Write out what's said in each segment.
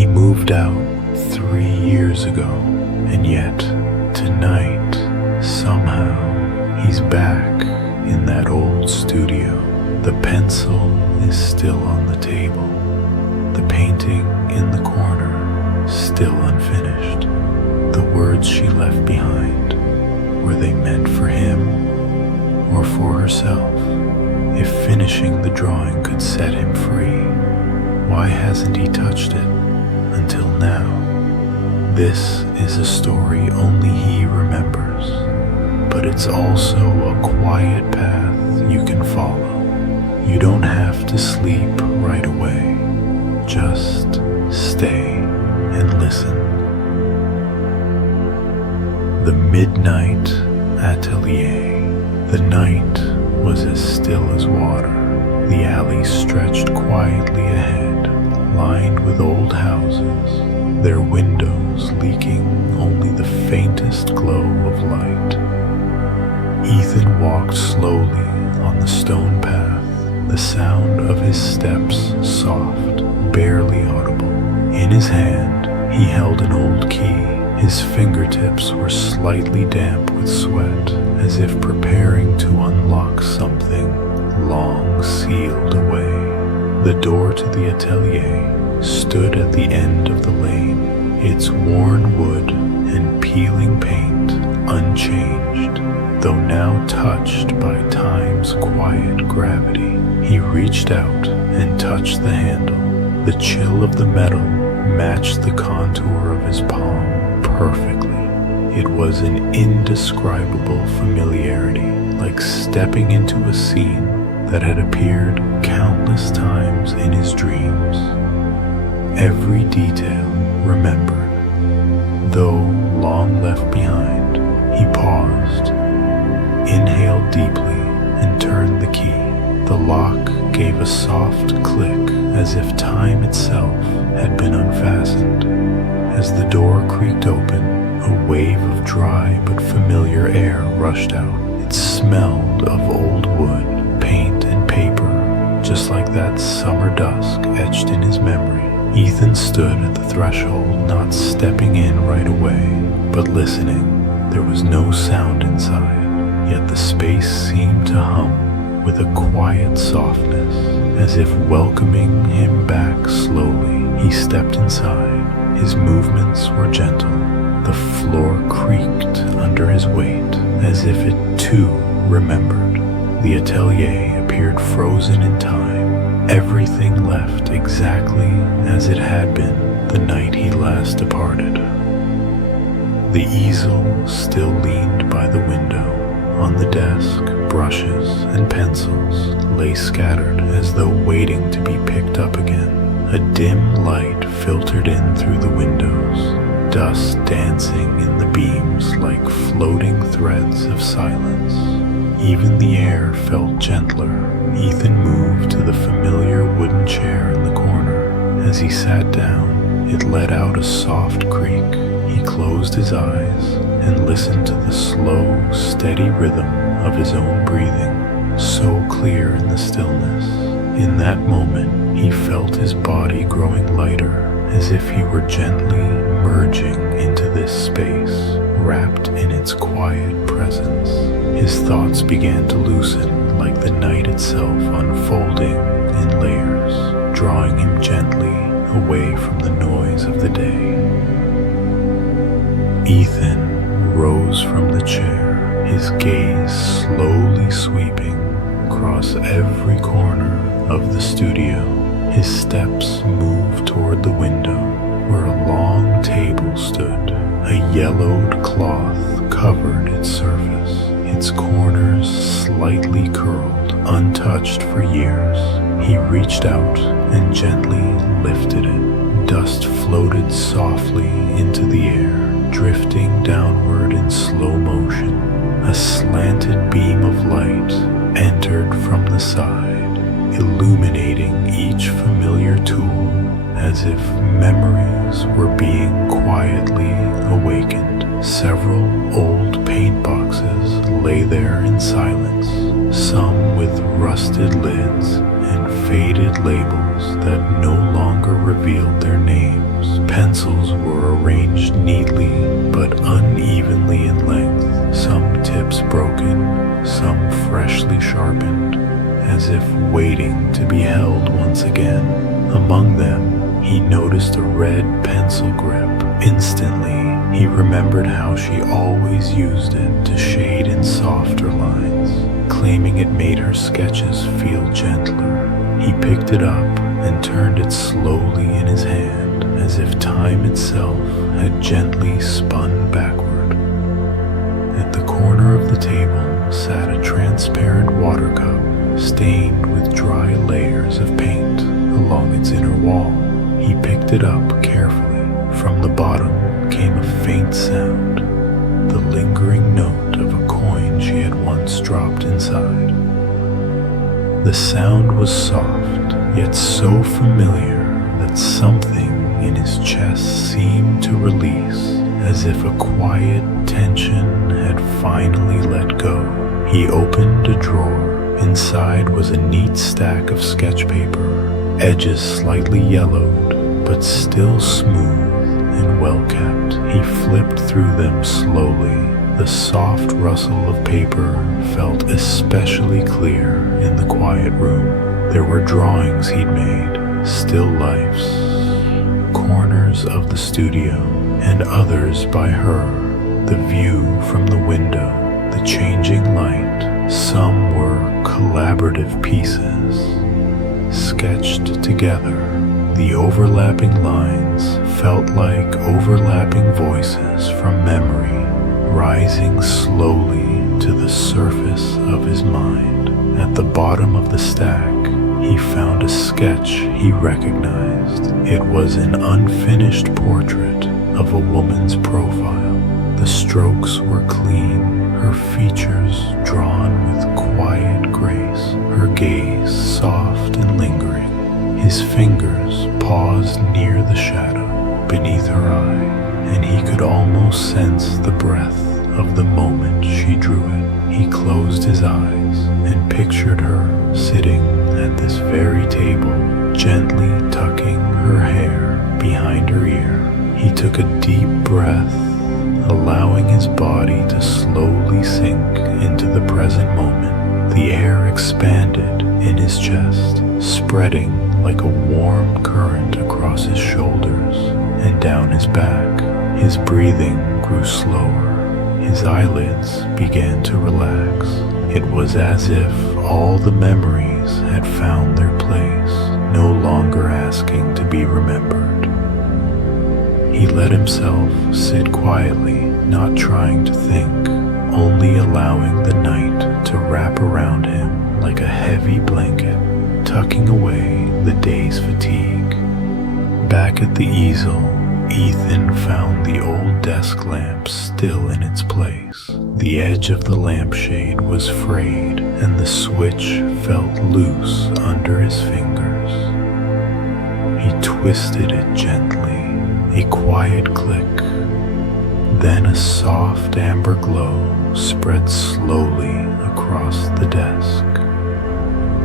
He moved out 3 years ago, and yet tonight, somehow, he's back in that old studio. The pencil is still on the table. The painting in the corner, still unfinished. The words she left behind, were they meant for him or for herself? If finishing the drawing could set him free, why hasn't he touched it until now? This is a story only he remembers, but it's also a quiet path you can follow. You don't have to sleep right away. Just stay and listen. The Midnight Atelier. The night was as still as water. The alley stretched quietly ahead, lined with old houses, their windows leaking only the faintest glow of light. Ethan walked slowly on the stone path, the sound of his steps soft, barely audible. In his hand, he held an old key. His fingertips were slightly damp with sweat, as if preparing to unlock something long sealed away. The door to the atelier stood at the end of the lane, its worn wood and peeling paint unchanged, though now touched by time's quiet gravity. He reached out and touched the handle. The chill of the metal matched the contour of his palm perfectly. It was an indescribable familiarity, like stepping into a scene that had appeared countless times in his dreams. Every detail remembered, though long left behind. He paused, inhaled deeply, and turned the key. The lock gave a soft click, as if time itself had been unfastened. As the door creaked open, a wave of dry but familiar air rushed out. It smelled of old wood, paint, and paper, just like that summer dusk etched in his memory. Ethan stood at the threshold, not stepping in right away, but listening. There was no sound inside, yet the space seemed to hum with a quiet softness, as if welcoming him back slowly. He stepped inside. His movements were gentle. The floor creaked under his weight, as if it too remembered. The atelier appeared frozen in time. Everything left exactly as it had been the night he last departed. The easel still leaned by the window. On the desk, brushes and pencils lay scattered as though waiting to be picked up again. A dim light filtered in through the windows, dust dancing in the beams like floating threads of silence. Even the air felt gentler. Ethan moved to the familiar wooden chair in the corner. As he sat down, it let out a soft creak. He closed his eyes and listened to the slow, steady rhythm of his own breathing, so clear in the stillness. In that moment, he felt his body growing lighter, as if he were gently merging into this space, wrapped in its quiet presence. His thoughts began to loosen, like the night itself unfolding in layers, drawing him gently away from the noise of the day. Ethan rose from the chair, his gaze slowly sweeping across every corner of the studio. His steps moved toward the window, where a long table stood. A yellowed cloth covered its surface, its corners slightly curled, untouched for years. He reached out and gently lifted it. Dust floated softly into the air, drifting downward in slow motion. A slanted beam of light entered from the side, illuminating each familiar tool, as if memories were being quietly awakened. Several old paint boxes lay there in silence, some with rusted lids and faded labels drawings that no longer revealed their names. Pencils were arranged neatly but unevenly in length, some tips broken, some freshly sharpened, as if waiting to be held once again. Among them, he noticed a red pencil grip. Instantly, he remembered how she always used it to shade in softer lines, claiming it made her sketches feel gentler. He picked it up and turned it slowly in his hand, as if time itself had gently spun backward. At the corner of the table sat a transparent water cup, stained with dry layers of paint along its inner wall. He picked it up carefully. From the bottom came a faint sound, the lingering note of a coin she had once dropped inside. The sound was soft, yet so familiar that something in his chest seemed to release, as if a quiet tension had finally let go. He opened a drawer. Inside was a neat stack of sketch paper, edges slightly yellowed, but still smooth and well kept. He flipped through them slowly. The soft rustle of paper felt especially clear in the quiet room. There were drawings he'd made, still lifes, corners of the studio, and others by her. The view from the window, the changing light. Some were collaborative pieces, sketched together. The overlapping lines felt like overlapping voices from memory, rising slowly to the surface of his mind. At the bottom of the stack, he found a sketch he recognized. It was an unfinished portrait of a woman's profile. The strokes were clean, her features drawn with quiet grace, her gaze soft and lingering. His fingers paused near the shadow beneath her eye, and he could almost sense the breath of the moment she drew it. He closed his eyes and pictured her sitting at this very table, gently tucking her hair behind her ear. He took a deep breath, allowing his body to slowly sink into the present moment. The air expanded in his chest, spreading like a warm current across his shoulders and down his back. His breathing grew slower. His eyelids began to relax. It was as if all the memories had found their place, no longer asking to be remembered. He let himself sit quietly, not trying to think, only allowing the night to wrap around him like a heavy blanket, tucking away the day's fatigue. Back at the easel, Ethan found the old desk lamp still in its place. The edge of the lampshade was frayed, and the switch felt loose under his fingers. He twisted it gently, a quiet click. Then a soft amber glow spread slowly across the desk,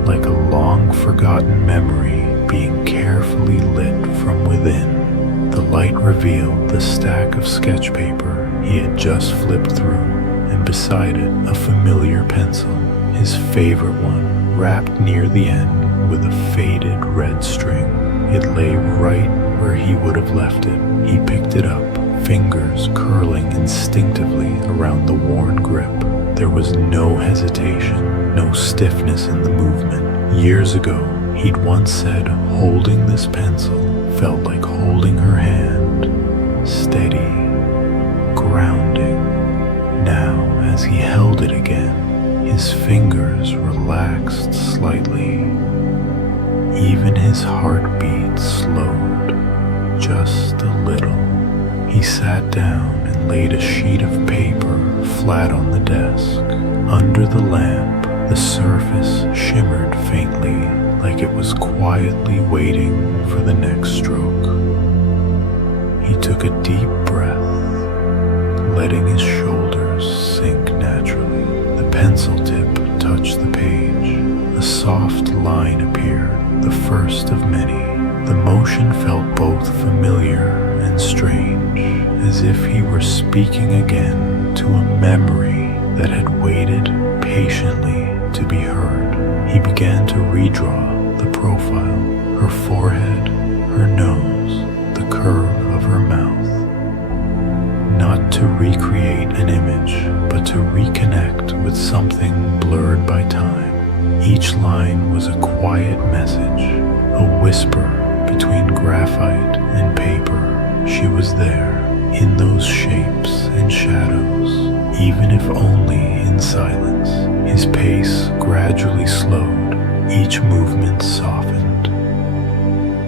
like a long-forgotten memory being carefully lit from within. The light revealed the stack of sketch paper he had just flipped through, and beside it a familiar pencil, his favorite one, wrapped near the end with a faded red string. It lay right where he would have left it. He picked it up, fingers curling instinctively around the worn grip. There was no hesitation, no stiffness in the movement. Years ago, he'd once said holding this pencil felt like holding her hand, steady, grounding. Now, as he held it again, his fingers relaxed slightly. Even his heartbeat slowed, just a little. He sat down and laid a sheet of paper flat on the desk. Under the lamp, the surface shimmered faintly, like it was quietly waiting for the next stroke. He took a deep breath, letting his shoulders sink naturally. The pencil tip touched the page, a soft line appeared, the first of many. The motion felt both familiar and strange, as if he were speaking again to a memory that had waited patiently to be heard. He began to redraw the profile, her forehead, her nose, the curve of her mouth. Not to recreate an image, but to reconnect with something blurred by time. Each line was a quiet message, a whisper between graphite and paper. She was there, in those shapes and shadows, even if only in silence. His pace gradually slowed, each movement softened.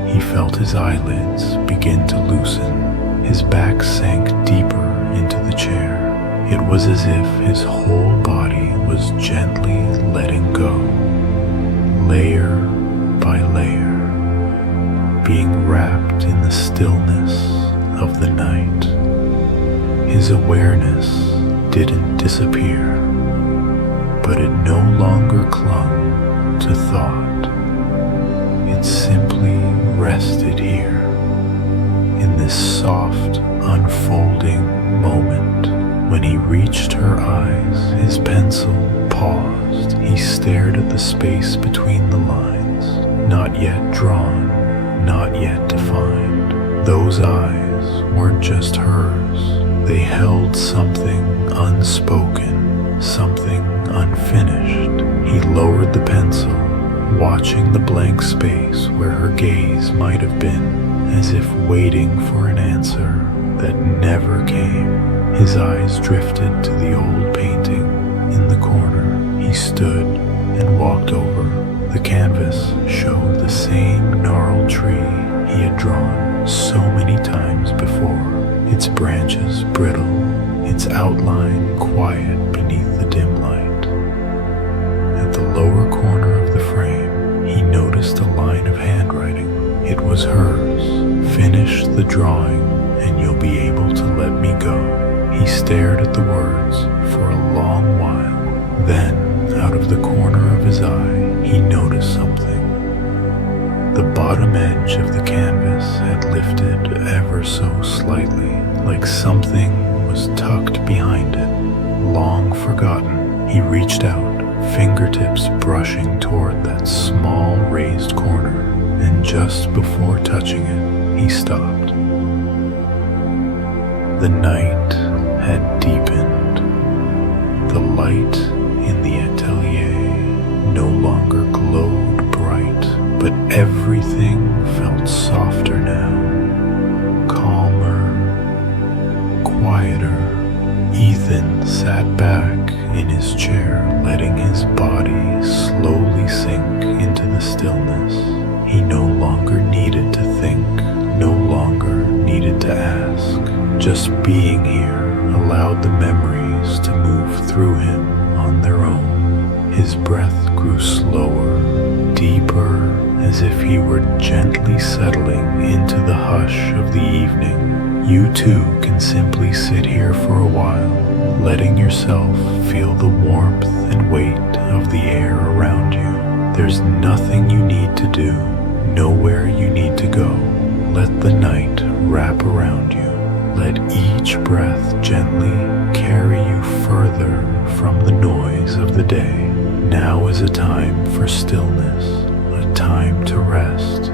He felt his eyelids begin to loosen. His back sank deeper into the chair. It was as if his whole body was gently letting go, layer by layer, being wrapped in the stillness of the night. His awareness didn't disappear, but it no longer clung to thought. It simply rested here, in this soft, unfolding moment. When he reached her eyes, his pencil paused. He stared at the space between the lines, not yet drawn, not yet defined. Those eyes weren't just hers. They held something unspoken, something unfinished. He lowered the pencil, watching the blank space where her gaze might have been, as if waiting for an answer that never came. His eyes drifted to the old painting in the corner. He stood and walked over. The canvas showed the same gnarled tree he had drawn so many times before, its branches brittle, its outline quiet beneath the dim light. At the lower corner of the frame, he noticed a line of handwriting. It was hers. "Finish the drawing and you'll be able to let me go." He stared at the words for a long while. Then, out of the corner of his eye, he noticed something. The bottom edge of the canvas had lifted ever so slightly, like something was tucked behind it, long forgotten. He reached out, fingertips brushing toward that small raised corner, and just before touching it, he stopped. The night had deepened. The light in the atelier no longer glowed bright, but everything felt softer now, calmer, quieter. Ethan sat back in his chair, letting his body slowly sink into the stillness. He no longer needed to think, no longer needed to ask. Just being here allowed the memories to move through him on their own. His breath grew slower, deeper, as if he were gently settling into the hush of the evening. You too can simply sit here for a while, letting yourself feel the warmth and weight of the air around you. There's nothing you need to do, nowhere you need to go. Let the night wrap around you. Let each breath gently carry you further from the noise of the day. Now is a time for stillness, a time to rest.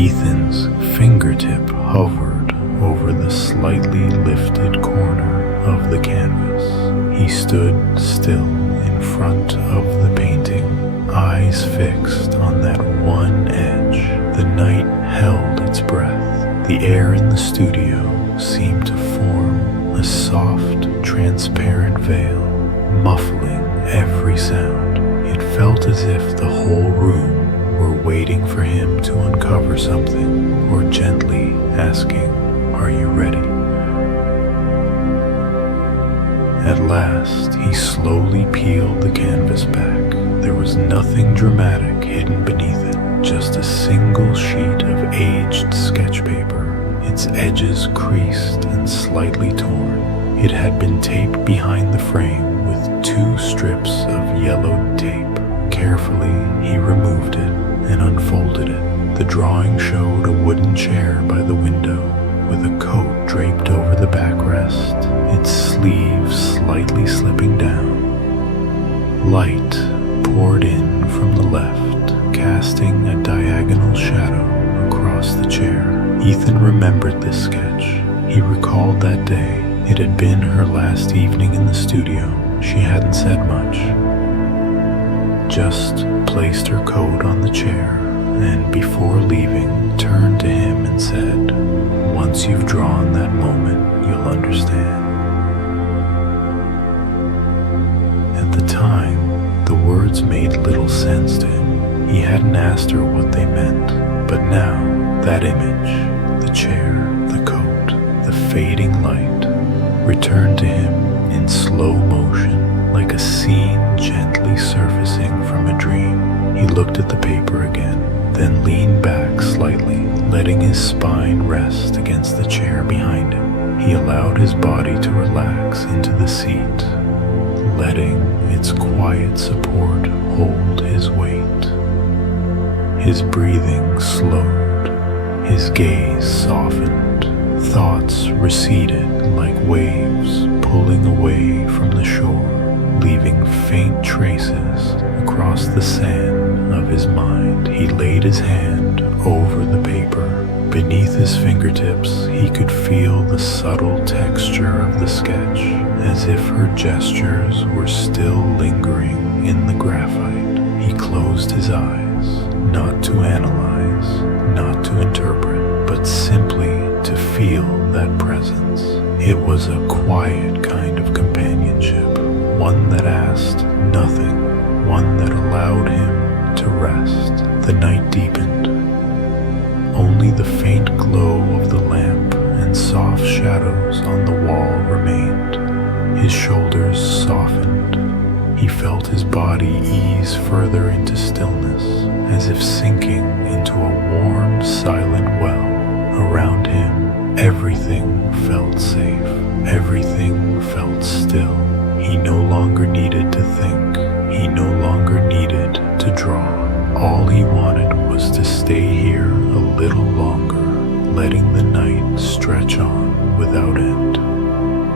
Ethan's fingertip hovered over the slightly lifted corner of the canvas. He stood still in front of the painting, eyes fixed on that one edge. The night held its breath. The air in the studio seemed to form a soft, transparent veil, muffling every sound. It felt as if the whole room were waiting for him to uncover something, or gently asking, "Are you ready?" At last, he slowly peeled the canvas back. There was nothing dramatic hidden beneath it, just a single sheet of aged sketch paper, its edges creased and slightly torn. It had been taped behind the frame with 2 strips of yellowed tape. Carefully, he removed it and unfolded it. The drawing showed a wooden chair by the window, with a coat draped over the backrest, its sleeves slightly slipping down. Light poured in from the left, casting a diagonal shadow across the chair. Ethan remembered this sketch. He recalled that day. It had been her last evening in the studio. She hadn't said much, just placed her coat on the chair, and before leaving, turned to him and said, "Once you've drawn that moment, you'll understand." At the time, the words made little sense to him. He hadn't asked her what they meant, but now, that image, the chair, the coat, the fading light, returned to him in slow motion, like a scene gently surfacing from a dream. He looked at the paper again, then leaned back slightly, letting his spine rest against the chair behind him. He allowed his body to relax into the seat, letting its quiet support hold his weight. His breathing slowed, his gaze softened, thoughts receded like waves pulling away from the shore, leaving faint traces across the sand of his mind. He laid his hand over the paper. Beneath his fingertips, he could feel the subtle texture of the sketch, as if her gestures were still lingering in the graphite. He closed his eyes, not to analyze, not to interpret, but simply to feel that presence. It was a quiet kind of companionship, one that asked nothing, one that allowed him to rest. The night deepened. Only the faint glow of the lamp and soft shadows on the wall remained. His shoulders softened. He felt his body ease further into stillness, as if sinking into a warm, silent well. Around him, everything felt safe. Everything felt still. He no longer needed to think. He no longer needed to draw. All he wanted was to stay here a little longer, letting the night stretch on without end.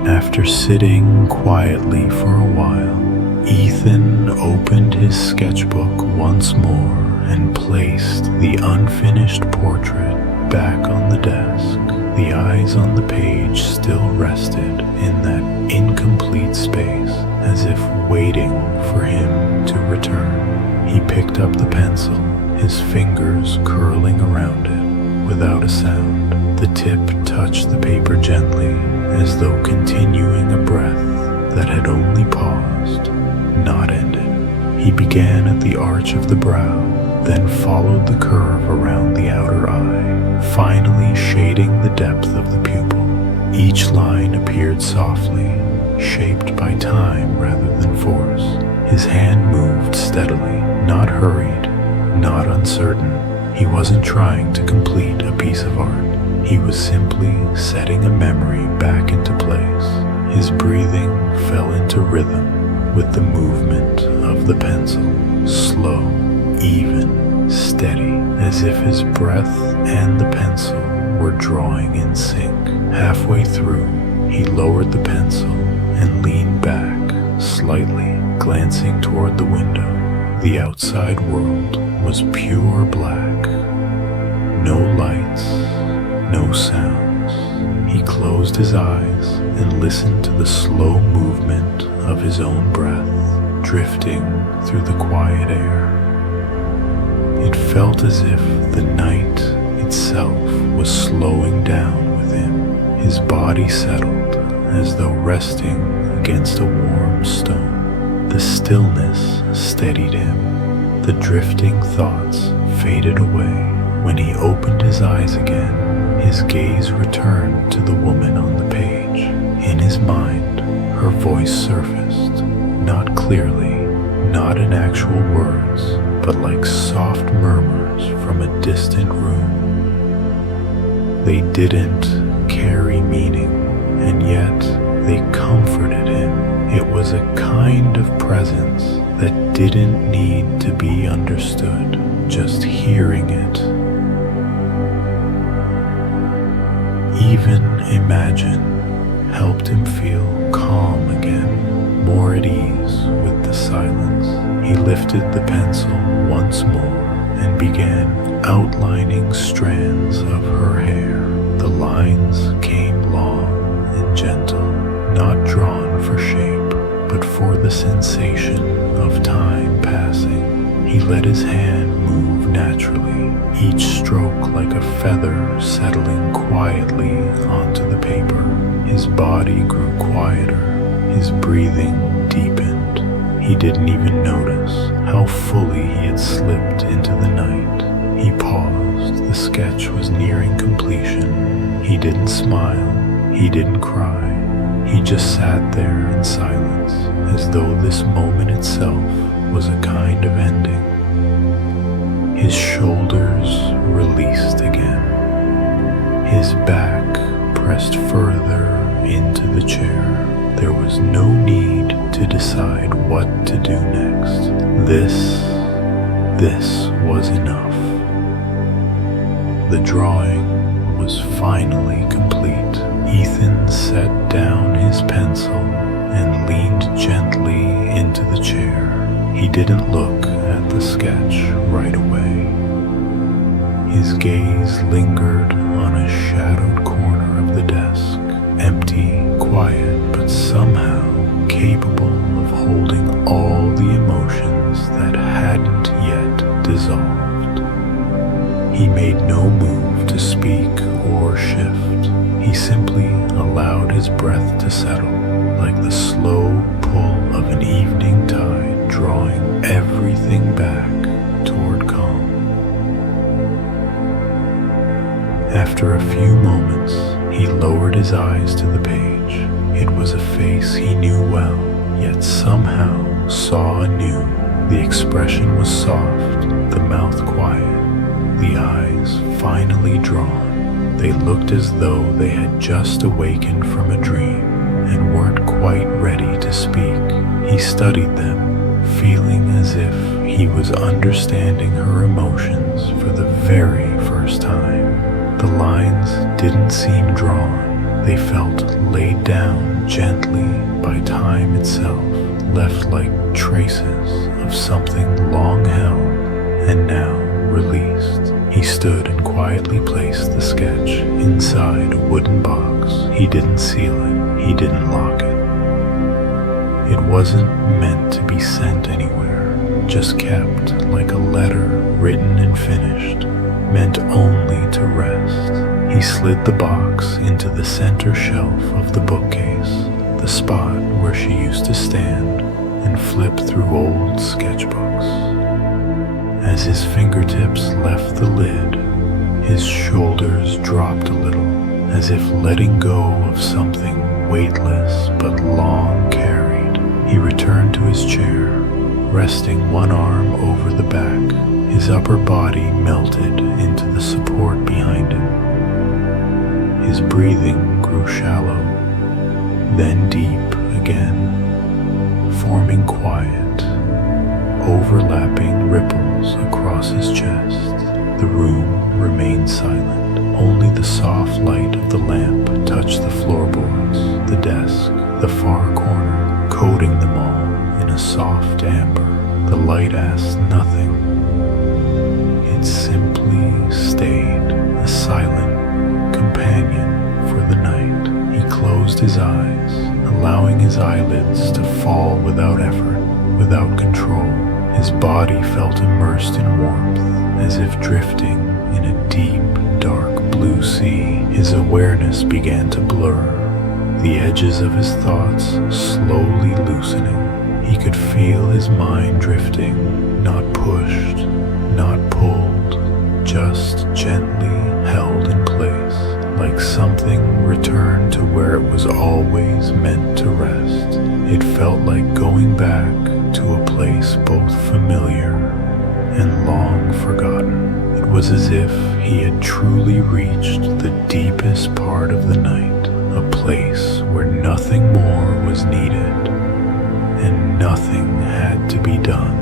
After sitting quietly for a while, Ethan opened his sketchbook once more and placed the unfinished portrait back on the desk. The eyes on the page still rested in that incomplete space, as if waiting for him to return. He picked up the pencil, his fingers curling around it without a sound. The tip touched the paper gently, as though continuing a breath that had only paused, not ended. He began at the arch of the brow, then followed the curve around the outer eye, finally shading the depth of the pupil. Each line appeared softly, shaped by time rather than force. His hand moved steadily, not hurried, not uncertain. He wasn't trying to complete a piece of art. He was simply setting a memory back into place. His breathing fell into rhythm with the movement of the pencil, slow, even, steady, as if his breath and the pencil were drawing in sync. Halfway through, he lowered the pencil and leaned back slightly, glancing toward the window. The outside world was pure black. No lights, no sounds. He closed his eyes and listened to the slow movement of his own breath drifting through the quiet air. It felt as if the night itself was slowing down with him. His body settled as though resting against a warm stone. The stillness steadied him. The drifting thoughts faded away. When he opened his eyes again, his gaze returned to the woman on the page. In his mind, her voice surfaced, not clearly, not in actual words, but like soft murmurs from a distant room. They didn't carry meaning, and yet they comforted him. It was a kind of presence that didn't need to be understood, just hearing it. Even imagine helped him feel calm again, more at ease with the silence. He lifted the pencil once more and began outlining strands of her hair. The lines came long and gentle, not drawn for shape, but for the sensation of time passing. He let his hand move naturally, each stroke like a feather settling quietly onto the paper. His body grew quieter, his breathing deepened. He didn't even notice how fully he had slipped into the night. He paused. The sketch was nearing completion. He didn't smile. He didn't cry. He just sat there in silence, as though this moment itself was a kind of ending. His shoulders released again. His back pressed further into the chair. There was no need to decide what to do next. This was enough. The drawing was finally complete. Ethan set down his pencil and leaned gently into the chair. He didn't look at the sketch right away. His gaze lingered on a shadowed corner of the desk, empty, quiet, but somehow capable of holding all the emotions that hadn't yet dissolved. He made no move to speak or shift. He simply allowed his breath to settle, like the slow pull of an evening tide drawing everything back toward calm. After a few moments, he lowered his eyes to the page. It was a face he knew well, yet somehow saw anew. The expression was soft, the mouth quiet, the eyes finally drawn. They looked as though they had just awakened from a dream and weren't quite ready to speak. He studied them, feeling as if he was understanding her emotions for the very first time. The lines didn't seem drawn. They felt laid down gently by time itself, left like traces of something long held and now released. He stood and quietly placed the sketch inside a wooden box. He didn't seal it. He didn't lock it. It wasn't meant to be sent anywhere, just kept like a letter written and finished, meant only to rest. He slid the box into the center shelf of the bookcase, the spot where she used to stand, and flipped through old sketchbooks. As his fingertips left the lid, his shoulders dropped a little, as if letting go of something weightless but long carried. He returned to his chair, resting one arm over the back. His upper body melted into the support behind him. His breathing grew shallow, then deep again, forming quiet, overlapping ripples across his chest. The room remained silent. Only the soft light of the lamp touched the floorboards, the desk, the far corner, coating them all in a soft amber. The light asked nothing. It had simply stayed a silent companion for the night. He closed his eyes, allowing his eyelids to fall without effort, without control. His body felt immersed in warmth, as if drifting in a deep, dark blue sea. His awareness began to blur, the edges of his thoughts slowly loosening. He could feel his mind drifting, not pushed, not pulled, just gently held in place, like something returned to where it was always meant to rest. It felt like going back to a place both familiar and long forgotten. It was as if he had truly reached the deepest part of the night, a place where nothing more was needed and nothing had to be done,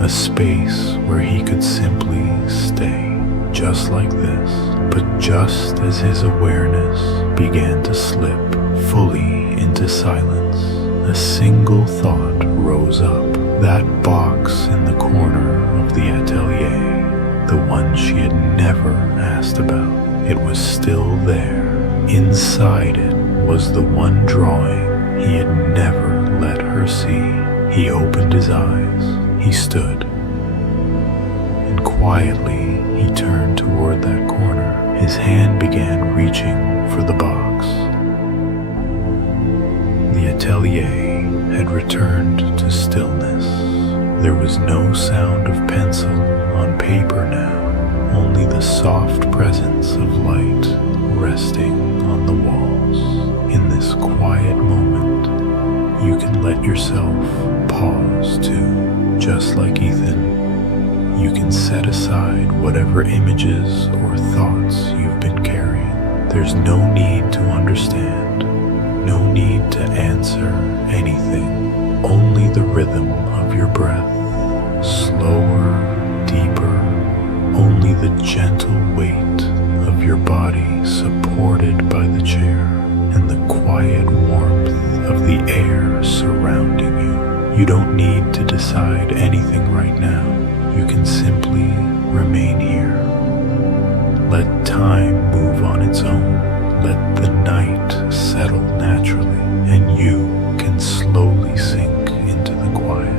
a space where he could simply stay, just like this. But just as his awareness began to slip fully into silence, a single thought rose up. That box in the corner of the atelier, the one she had never asked about, it was still there. Inside it was the one drawing he had never let her see. He opened his eyes. He stood. And quietly, he turned toward that corner. His hand began reaching for the box. The atelier had returned to stillness. There was no sound of pencil on paper now, only the soft presence of light resting on the walls. In this quiet moment, you can let yourself pause too, just like Ethan. You can set aside whatever images or thoughts you've been carrying. There's no need to understand, no need to answer anything, only the rhythm of your breath, slower, deeper, only the gentle weight of your body supported by the chair, and the quiet warmth of the air surrounding you. You don't need to decide anything right now. You can simply remain here. Let time move on its own. Let the night settle naturally, and you can slowly sink into the quiet.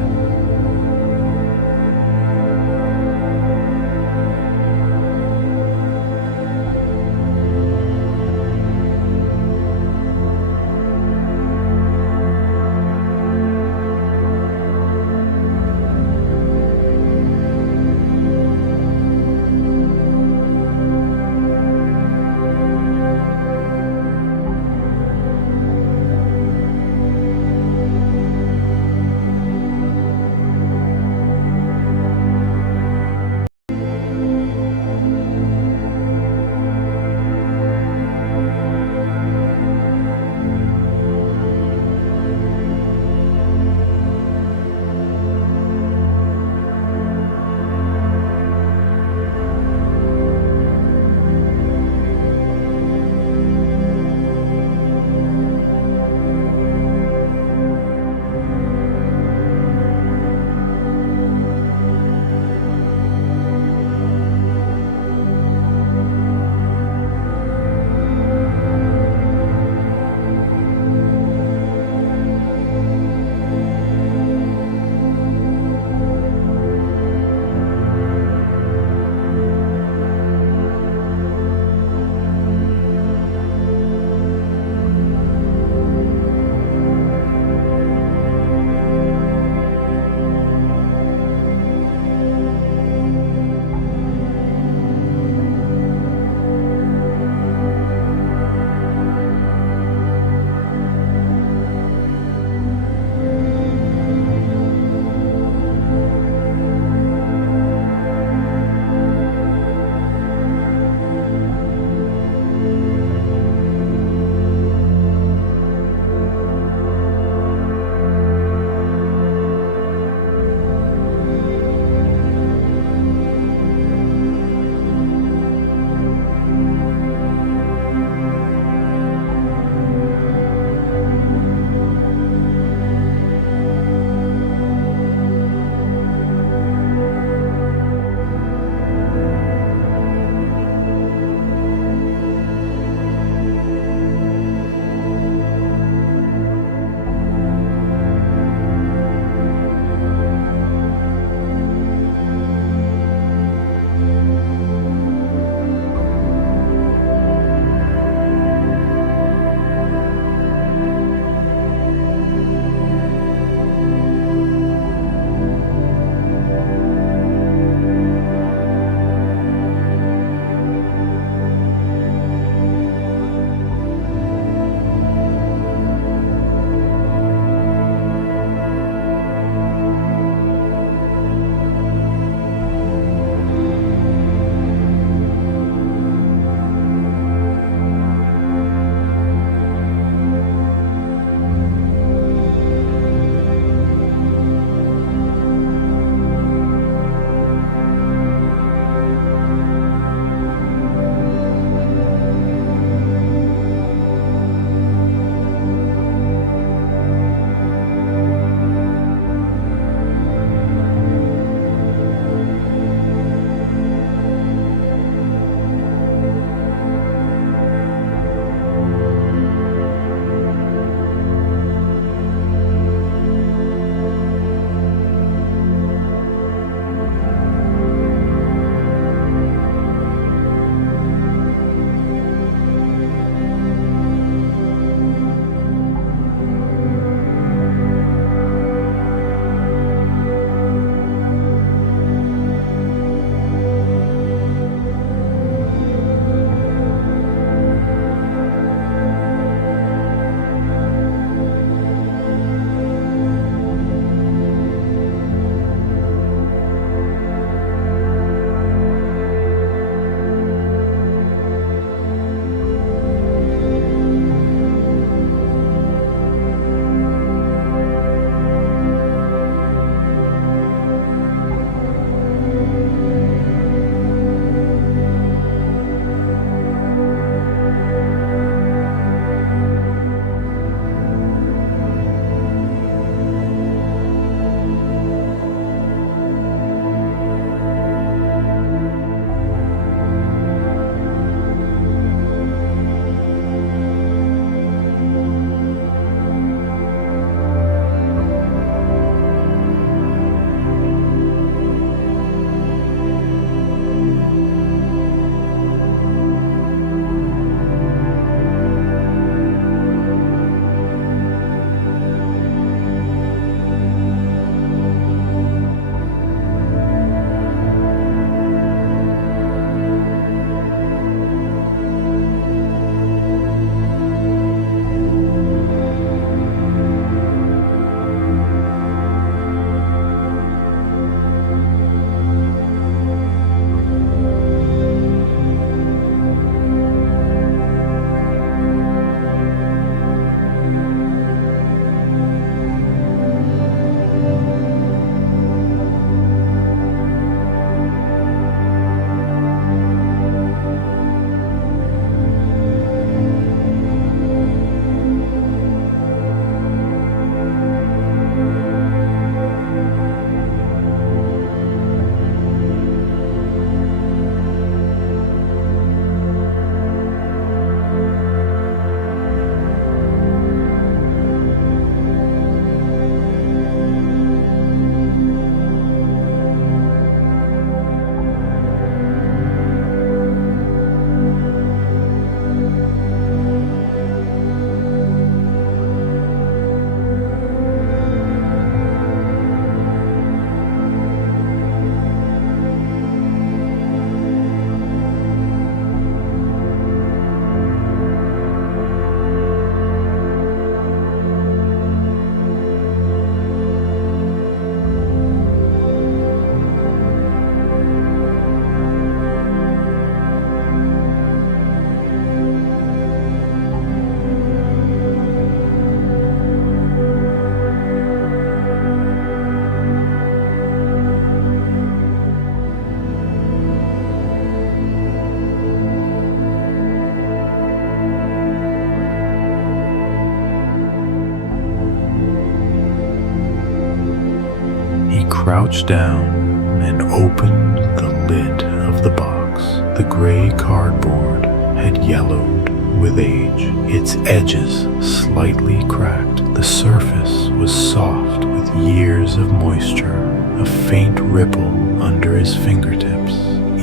crouched down and opened the lid of the box. The gray cardboard had yellowed with age, its edges slightly cracked. The surface was soft with years of moisture, a faint ripple under his fingertips.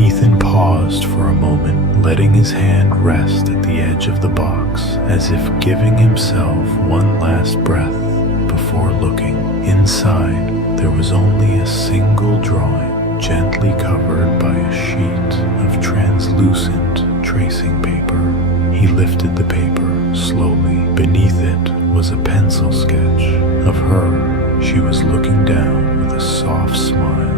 Ethan paused for a moment, letting his hand rest at the edge of the box, as if giving himself one last breath before looking. Inside, there was only a single drawing, gently covered by a sheet of translucent tracing paper. He lifted the paper slowly. Beneath it was a pencil sketch of her. She was looking down with a soft smile.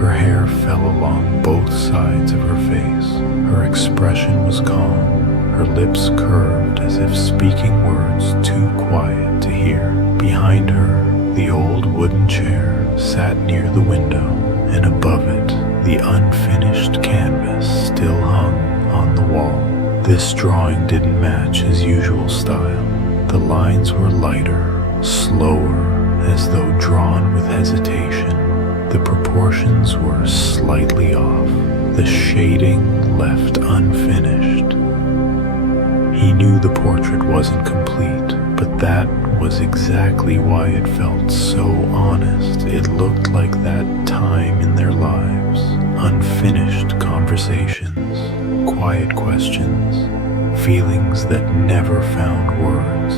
Her hair fell along both sides of her face. Her expression was calm, her lips curved as if speaking words too quiet to hear. Behind her, the old wooden chair sat near the window, and above it, the unfinished canvas still hung on the wall. This drawing didn't match his usual style. The lines were lighter, slower, as though drawn with hesitation. The proportions were slightly off, the shading left unfinished. He knew the portrait wasn't complete, but that was exactly why it felt so honest. It looked like that time in their lives, unfinished conversations, quiet questions, feelings that never found words.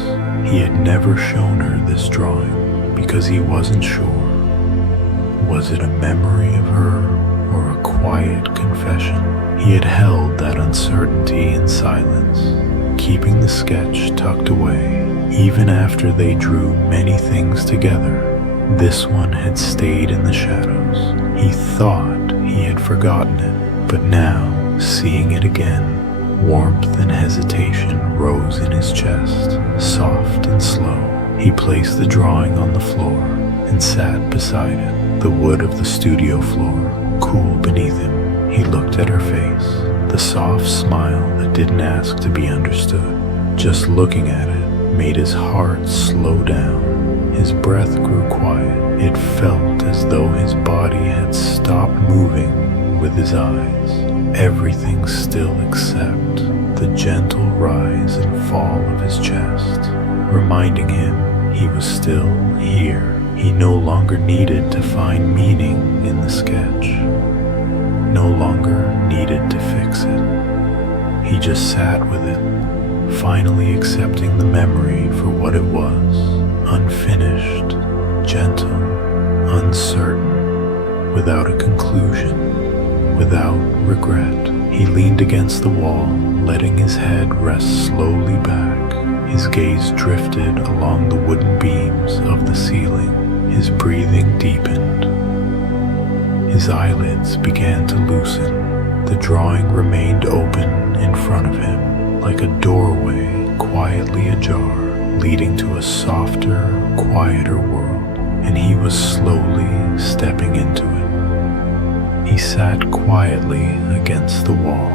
He had never shown her this drawing because he wasn't sure. Was it a memory of her or a quiet confession? He had held that uncertainty in silence, keeping the sketch tucked away. Even after they drew many things together, this one had stayed in the shadows. He thought he had forgotten it, but now, seeing it again, warmth and hesitation rose in his chest, soft and slow. He placed the drawing on the floor and sat beside it. The wood of the studio floor, cool beneath him. He looked at her face, the soft smile that didn't ask to be understood. Just looking at it made his heart slow down. His breath grew quiet. It felt as though his body had stopped moving with his eyes. Everything still except the gentle rise and fall of his chest, reminding him he was still here. He no longer needed to find meaning in the sketch, no longer needed to fix it. He just sat with it, finally accepting the memory for what it was, unfinished, gentle, uncertain, without a conclusion, without regret. He leaned against the wall, letting his head rest slowly back. His gaze drifted along the wooden beams of the ceiling. His breathing deepened. His eyelids began to loosen. The drawing remained open in front of him, like a doorway quietly ajar, leading to a softer, quieter world, and he was slowly stepping into it. He sat quietly against the wall.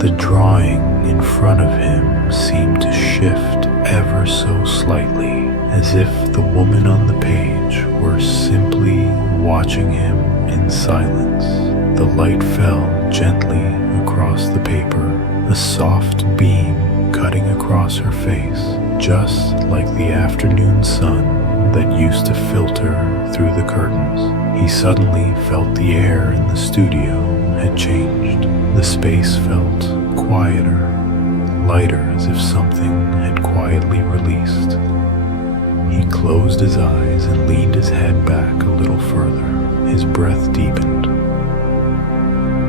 The drawing in front of him seemed to shift ever so slightly, as if the woman on the page were simply watching him in silence. The light fell gently across the paper, a soft beam cutting across her face, just like the afternoon sun that used to filter through the curtains. He suddenly felt the air in the studio had changed. The space felt quieter, lighter, as if something had quietly released. He closed his eyes and leaned his head back a little further. His breath deepened.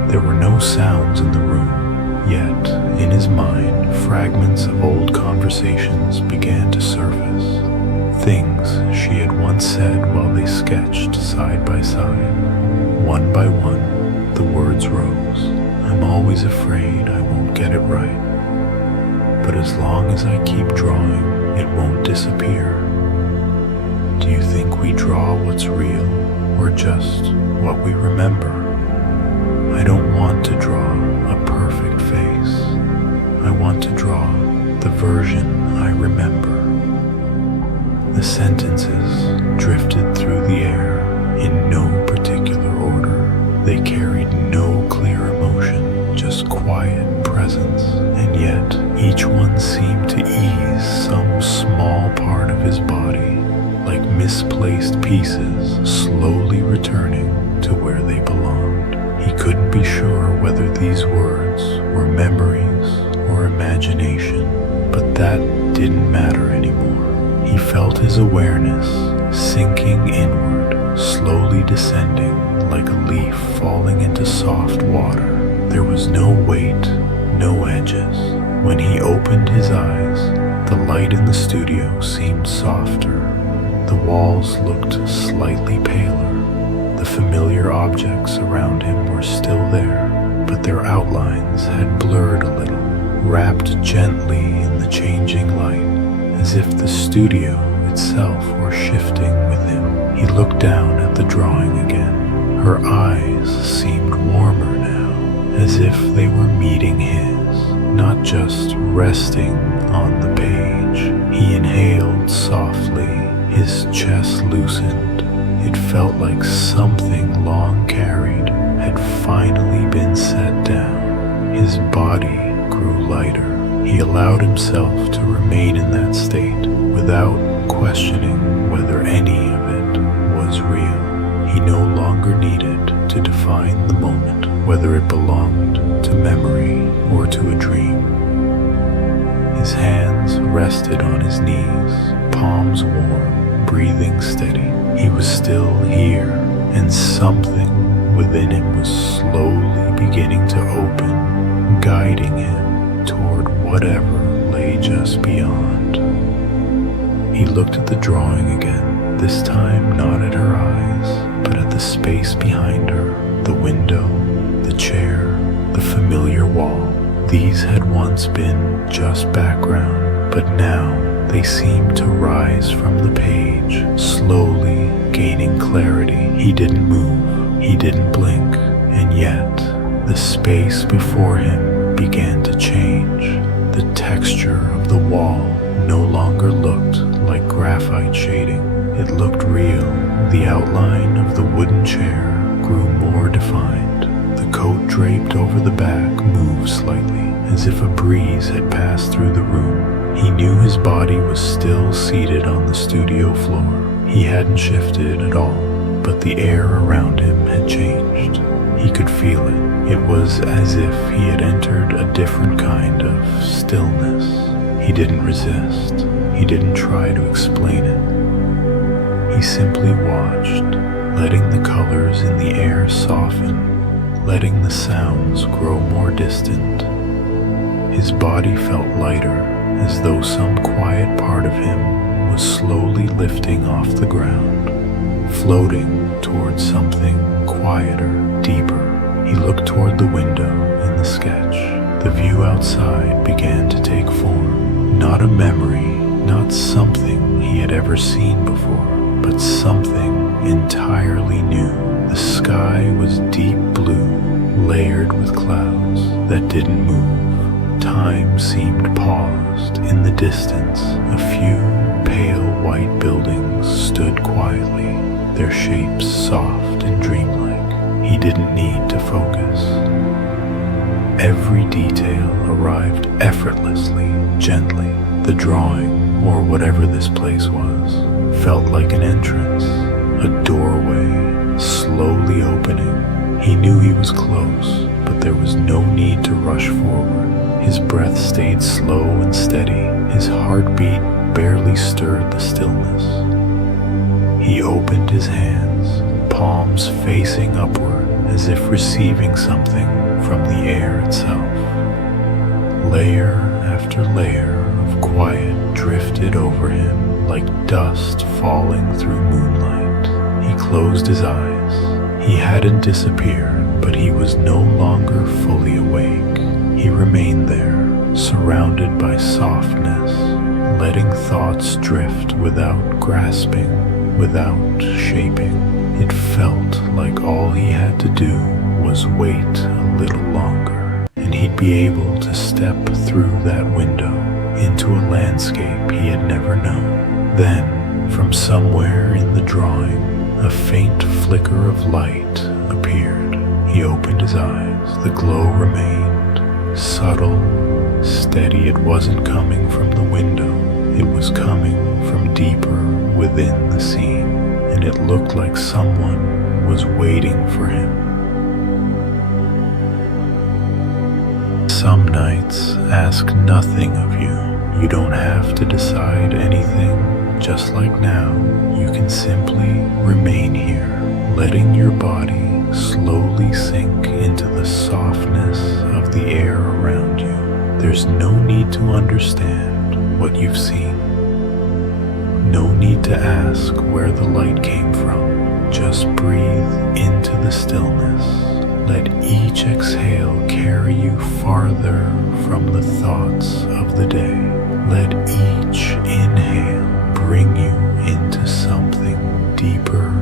There were no sounds in the room, yet in his mind, fragments of old conversations began to surface. Things she had once said while they sketched side by side. One by one, the words rose. I'm always afraid I won't get it right. But as long as I keep drawing, it won't disappear. Do you think we draw what's real, or just what we remember? I don't want to draw a perfect face. I want to draw the version I remember. The sentences drifted through the air, misplaced pieces slowly returning to where they belonged. He couldn't be sure whether these words were memories or imagination, but that didn't matter anymore. He felt his awareness sinking inward, slowly descending like a leaf falling into soft water. There was no weight, no edges. When he opened his eyes, the light in the studio seemed softer. The walls looked slightly paler. The familiar objects around him were still there, but their outlines had blurred a little, wrapped gently in the changing light, as if the studio itself were shifting with him. He looked down at the drawing again. Her eyes seemed warmer now, as if they were meeting his, not just resting on the page. He inhaled softly, his chest loosened. It felt like something long carried had finally been set down. His body grew lighter. He allowed himself to remain in that state without questioning whether any of it was real. He no longer needed to define the moment, whether it belonged to memory or to a dream. His hands rested on his knees, palms warm, breathing steady. He was still here, and something within him was slowly beginning to open, guiding him toward whatever lay just beyond. He looked at the drawing again, this time not at her eyes, but at the space behind her, the window, the chair, the familiar wall. These had once been just background, but now they seemed to rise from the page, slowly gaining clarity. He didn't move, he didn't blink, and yet the space before him began to change. The texture of the wall no longer looked like graphite shading. It looked real. The outline of the wooden chair grew more defined. The coat draped over the back moved slightly, as if a breeze had passed through the room. He knew his body was still seated on the studio floor. He hadn't shifted at all, but the air around him had changed. He could feel it. It was as if he had entered a different kind of stillness. He didn't resist. He didn't try to explain it. He simply watched, letting the colors in the air soften, letting the sounds grow more distant. His body felt lighter, as though some quiet part of him was slowly lifting off the ground, floating towards something quieter, deeper. He looked toward the window in the sketch. The view outside began to take form. Not a memory, not something he had ever seen before, but something entirely new. The sky was deep blue, layered with clouds that didn't move. Time seemed paused. In the distance, a few pale white buildings stood quietly, their shapes soft and dreamlike. He didn't need to focus. Every detail arrived effortlessly, gently. The drawing, or whatever this place was, felt like an entrance, a doorway, slowly opening. He knew he was close, but there was no need to rush forward. His breath stayed slow and steady. His heartbeat barely stirred the stillness. He opened his hands, palms facing upward, as if receiving something from the air itself. Layer after layer of quiet drifted over him like dust falling through moonlight. He closed his eyes. He hadn't disappeared, but he was no longer fully awake. He remained there, surrounded by softness, letting thoughts drift without grasping, without shaping. It felt like all he had to do was wait a little longer, and he'd be able to step through that window into a landscape he had never known. Then, from somewhere in the drawing, a faint flicker of light appeared. He opened his eyes. The glow remained, subtle, steady. It wasn't coming from the window. It was coming from deeper within the scene. and it looked like someone was waiting for him. Some nights ask nothing of you. You don't have to decide anything. Just like now, you can simply remain here, letting your body slowly sink into the softness of the air around you. There's no need to understand what you've seen. No need to ask where the light came from. Just breathe into the stillness. Let each exhale carry you farther from the thoughts of the day. Let each inhale bring you into something deeper,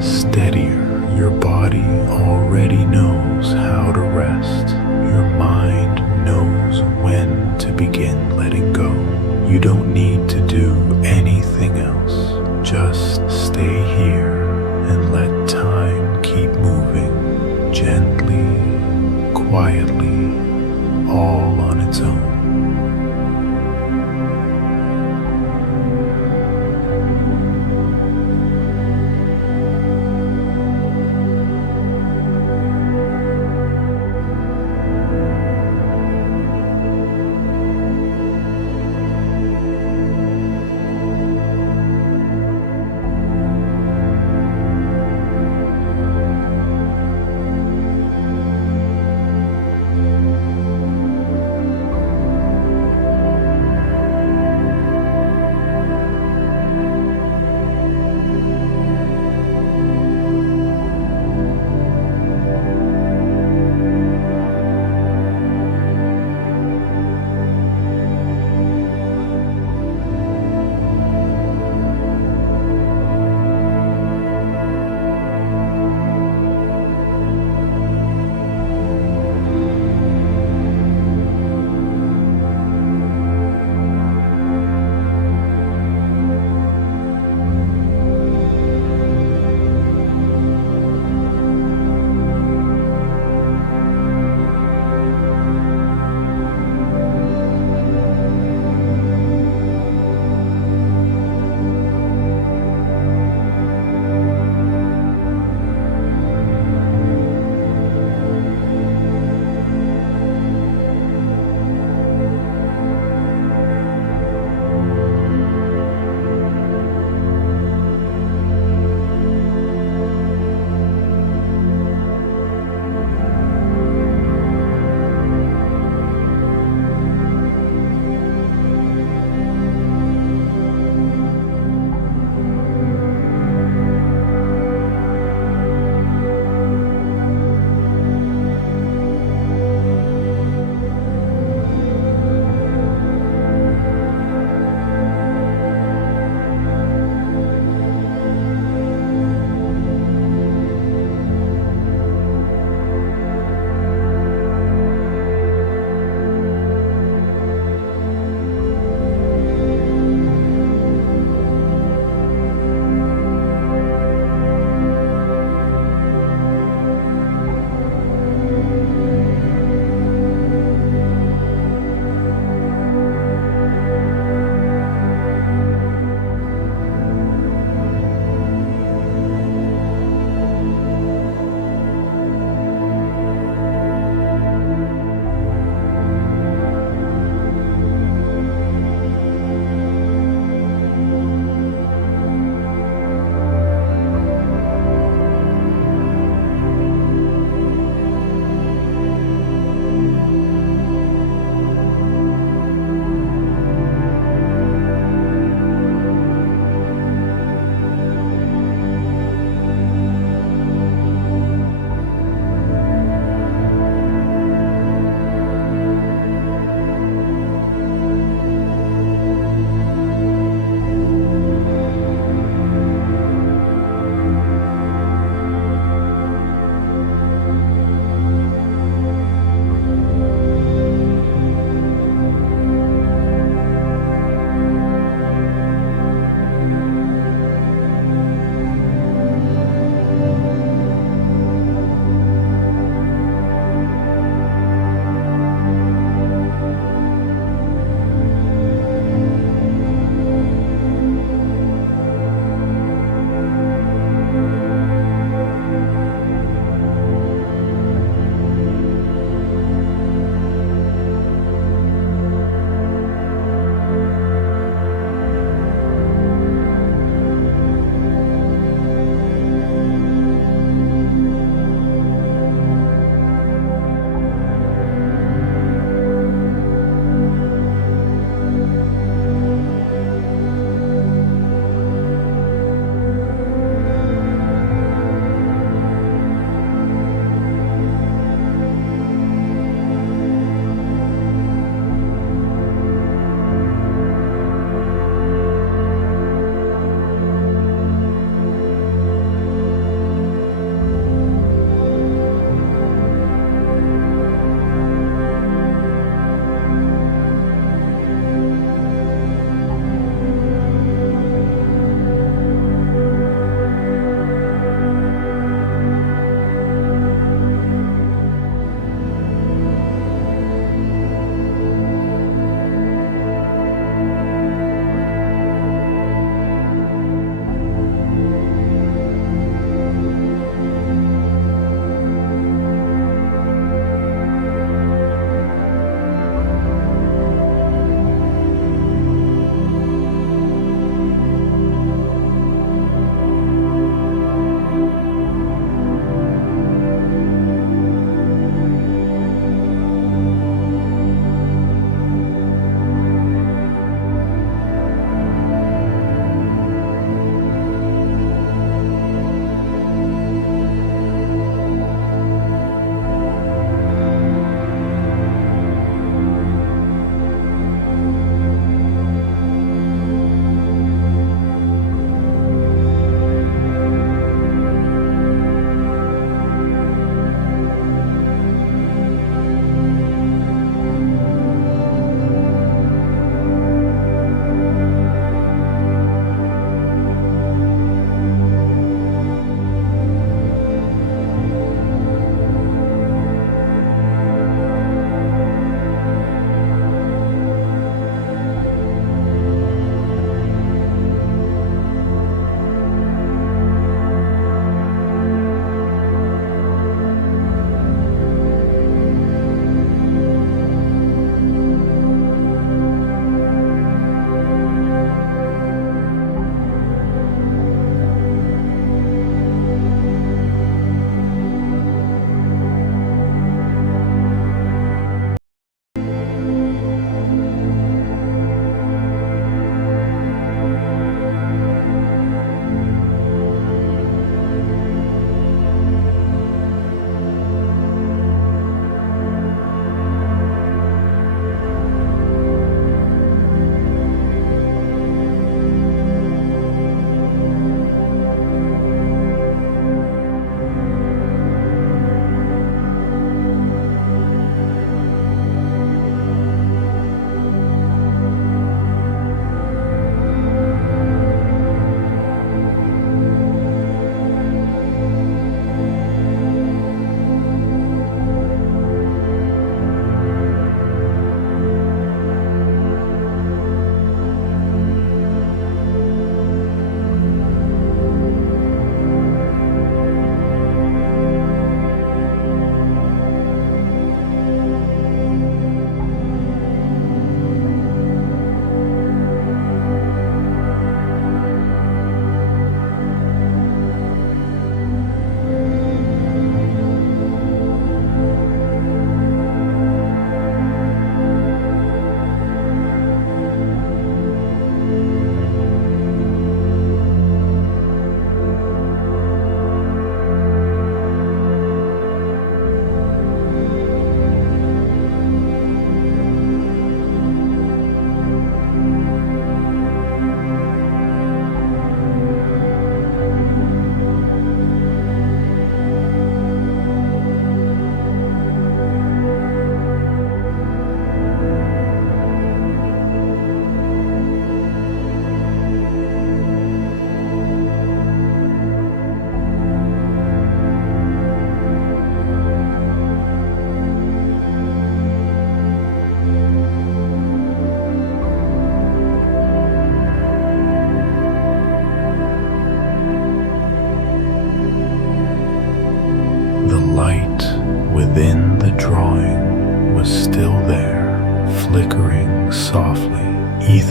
steadier. Your body already knows how to rest. Your mind knows when to begin letting go. You don't need to do anything else. Just stay here and let time keep moving, gently, quietly, all on its own.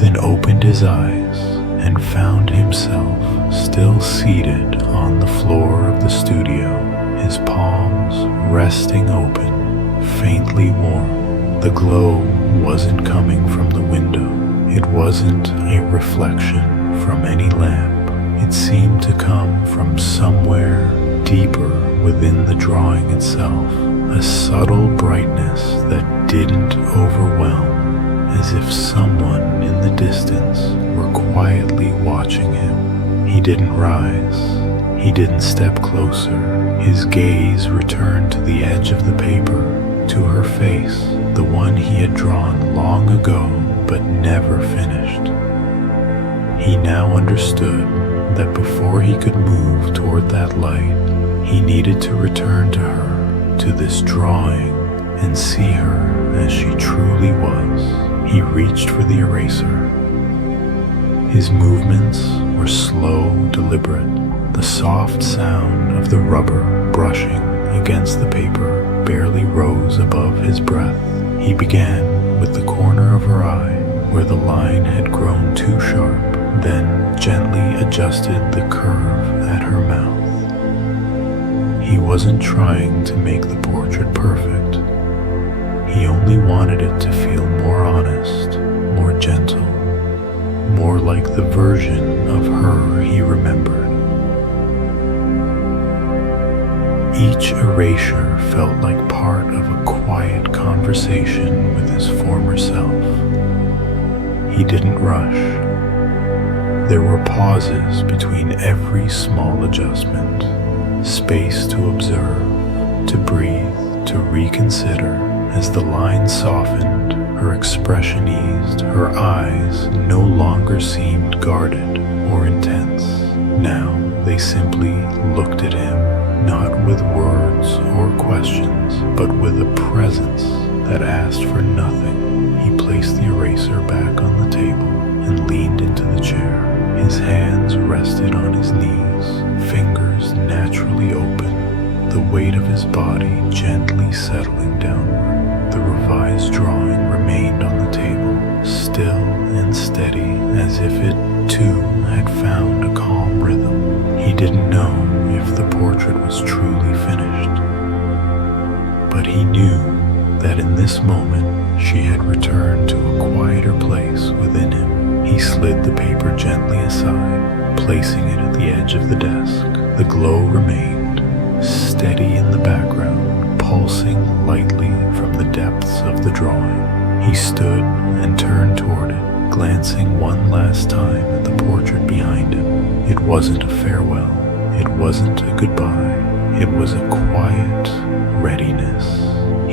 Ethan opened his eyes and found himself still seated on the floor of the studio, his palms resting open, faintly warm. The glow wasn't coming from the window. It wasn't a reflection from any lamp. It seemed to come from somewhere deeper within the drawing itself, a subtle brightness that didn't overwhelm, as if someone in the distance were quietly watching him. He didn't rise. He didn't step closer. His gaze returned to the edge of the paper, to her face, the one he had drawn long ago but never finished. He now understood that before he could move toward that light, he needed to return to her, to this drawing, and see her as she truly was. He reached for the eraser. His movements were slow, deliberate. The soft sound of the rubber brushing against the paper barely rose above his breath. He began with the corner of her eye, where the line had grown too sharp, then gently adjusted the curve at her mouth. He wasn't trying to make the portrait perfect. He only wanted it to feel more honest, more gentle, more like the version of her he remembered. Each erasure felt like part of a quiet conversation with his former self. He didn't rush. There were pauses between every small adjustment, space to observe, to breathe, to reconsider. As the line softened, her expression eased, her eyes no longer seemed guarded or intense. Now they simply looked at him, not with words or questions, but with a presence that asked for nothing. He placed the eraser back on the table and leaned into the chair. His hands rested on his knees, fingers naturally open, the weight of his body gently settling downward. The revised drawing remained on the table, still and steady, as if it too had found a calm rhythm. He didn't know if the portrait was truly finished, but he knew that in this moment she had returned to a quieter place within him. He slid the paper gently aside, placing it at the edge of the desk. The glow remained, steady in the background, pulsing lightly from the depths of the drawing. He stood and turned toward it, glancing one last time at the portrait behind him. It wasn't a farewell. It wasn't a goodbye. It was a quiet readiness.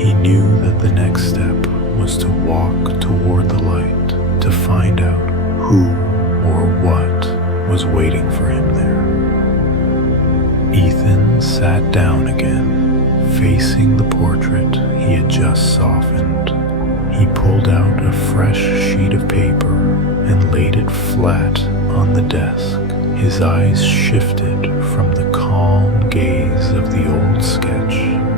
He knew that the next step was to walk toward the light, to find out who or what was waiting for him there. Ethan sat down again, facing the portrait he had just softened. He pulled out a fresh sheet of paper and laid it flat on the desk. His eyes shifted from the calm gaze of the old sketch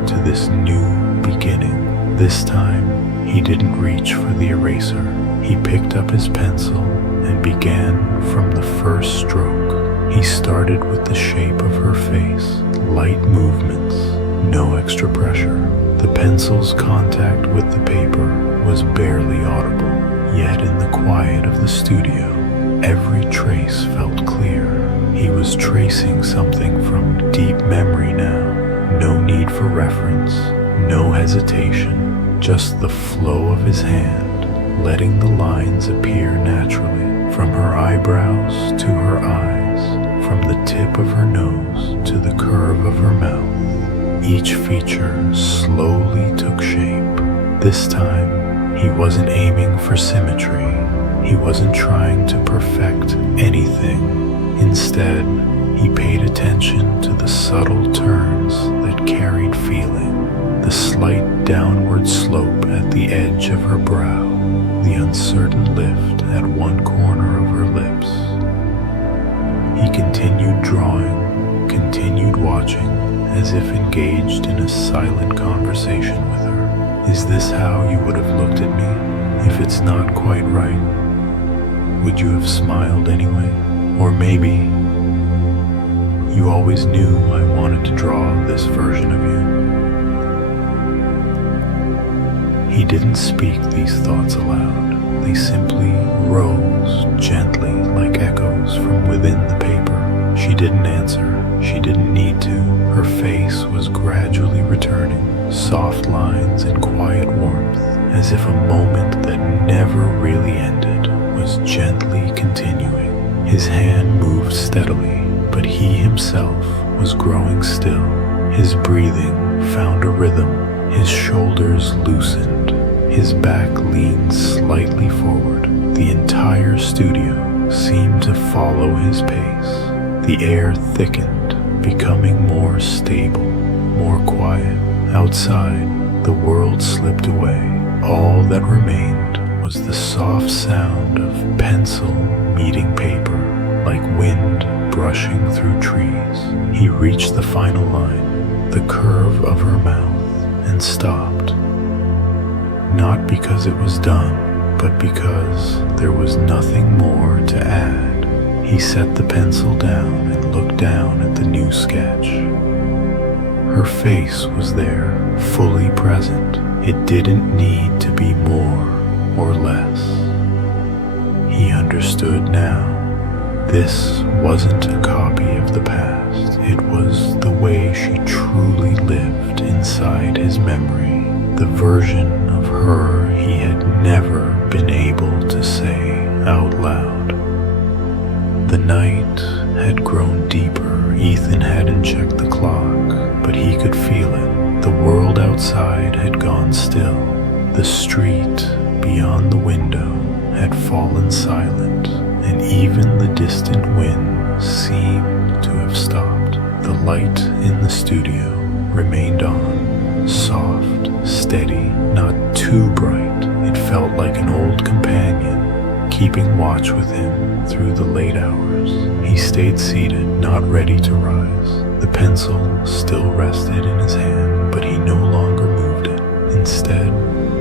to this new beginning. This time, he didn't reach for the eraser. He picked up his pencil and began from the first stroke. He started with the shape of her face, light movements, no extra pressure. The pencil's contact with the paper was barely audible, yet in the quiet of the studio, every trace felt clear. He was tracing something from deep memory now. No need for reference, no hesitation, just the flow of his hand, letting the lines appear naturally, from her eyebrows to her eyes, from the tip of her nose to the curve of her mouth. Each feature slowly took shape. This time, he wasn't aiming for symmetry. He wasn't trying to perfect anything. Instead, he paid attention to the subtle turns that carried feeling, the slight downward slope at the edge of her brow, the uncertain lift at one corner of her lips. He continued drawing, continued watching, as if engaged in a silent conversation with her. Is this how you would have looked at me if it's not quite right? would you have smiled anyway? Or maybe you always knew I wanted to draw this version of you. He didn't speak these thoughts aloud. They simply rose gently like echoes from within the paper. She didn't answer. She didn't need to. Her face was gradually returning, soft lines and quiet warmth, as if a moment that never really ended was gently continuing. His hand moved steadily, but he himself was growing still. His breathing found a rhythm. His shoulders loosened. His back leaned slightly forward. The entire studio seemed to follow his pace. The air thickened, becoming more stable, more quiet. Outside, the world slipped away. All that remained was the soft sound of pencil meeting paper, like wind brushing through trees. He reached the final line, the curve of her mouth, and stopped. Not because it was done, but because there was nothing more to add. He set the pencil down and looked down at the new sketch. Her face was there, fully present. It didn't need to be more or less. He understood now. This wasn't a copy of the past. It was the way she truly lived inside his memory, the version of her he had never been able to say out loud. The night had grown deeper. Ethan hadn't checked the clock, but he could feel it. The world outside had gone still. The street beyond the window had fallen silent, and even the distant wind seemed to have stopped. The light in the studio remained on, soft, steady, not too bright. It felt like an old companion, keeping watch with him through the late hours. He stayed seated, not ready to rise. The pencil still rested in his hand, but he no longer moved it. Instead,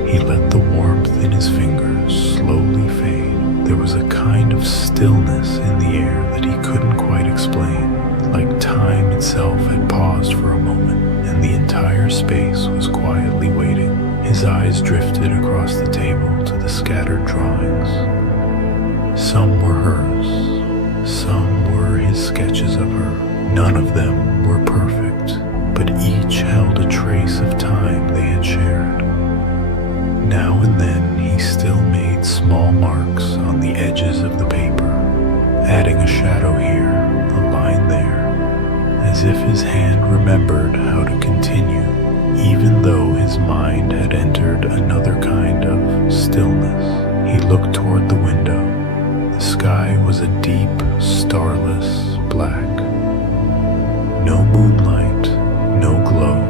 he let the warmth in his fingers slowly fade. There was a kind of stillness in the air that he couldn't quite explain, like time itself had paused for a moment, and the entire space was quietly waiting. His eyes drifted across the table to the scattered drawings. Some were hers, some were his sketches of her. None of them were perfect, but each held a trace of time they had shared. Now and then he still made small marks on the edges of the paper, adding a shadow here, a line there, as if his hand remembered how to continue, even though his mind had entered another kind of stillness. He looked toward the window. The sky was a deep, starless black. No moonlight, no glow.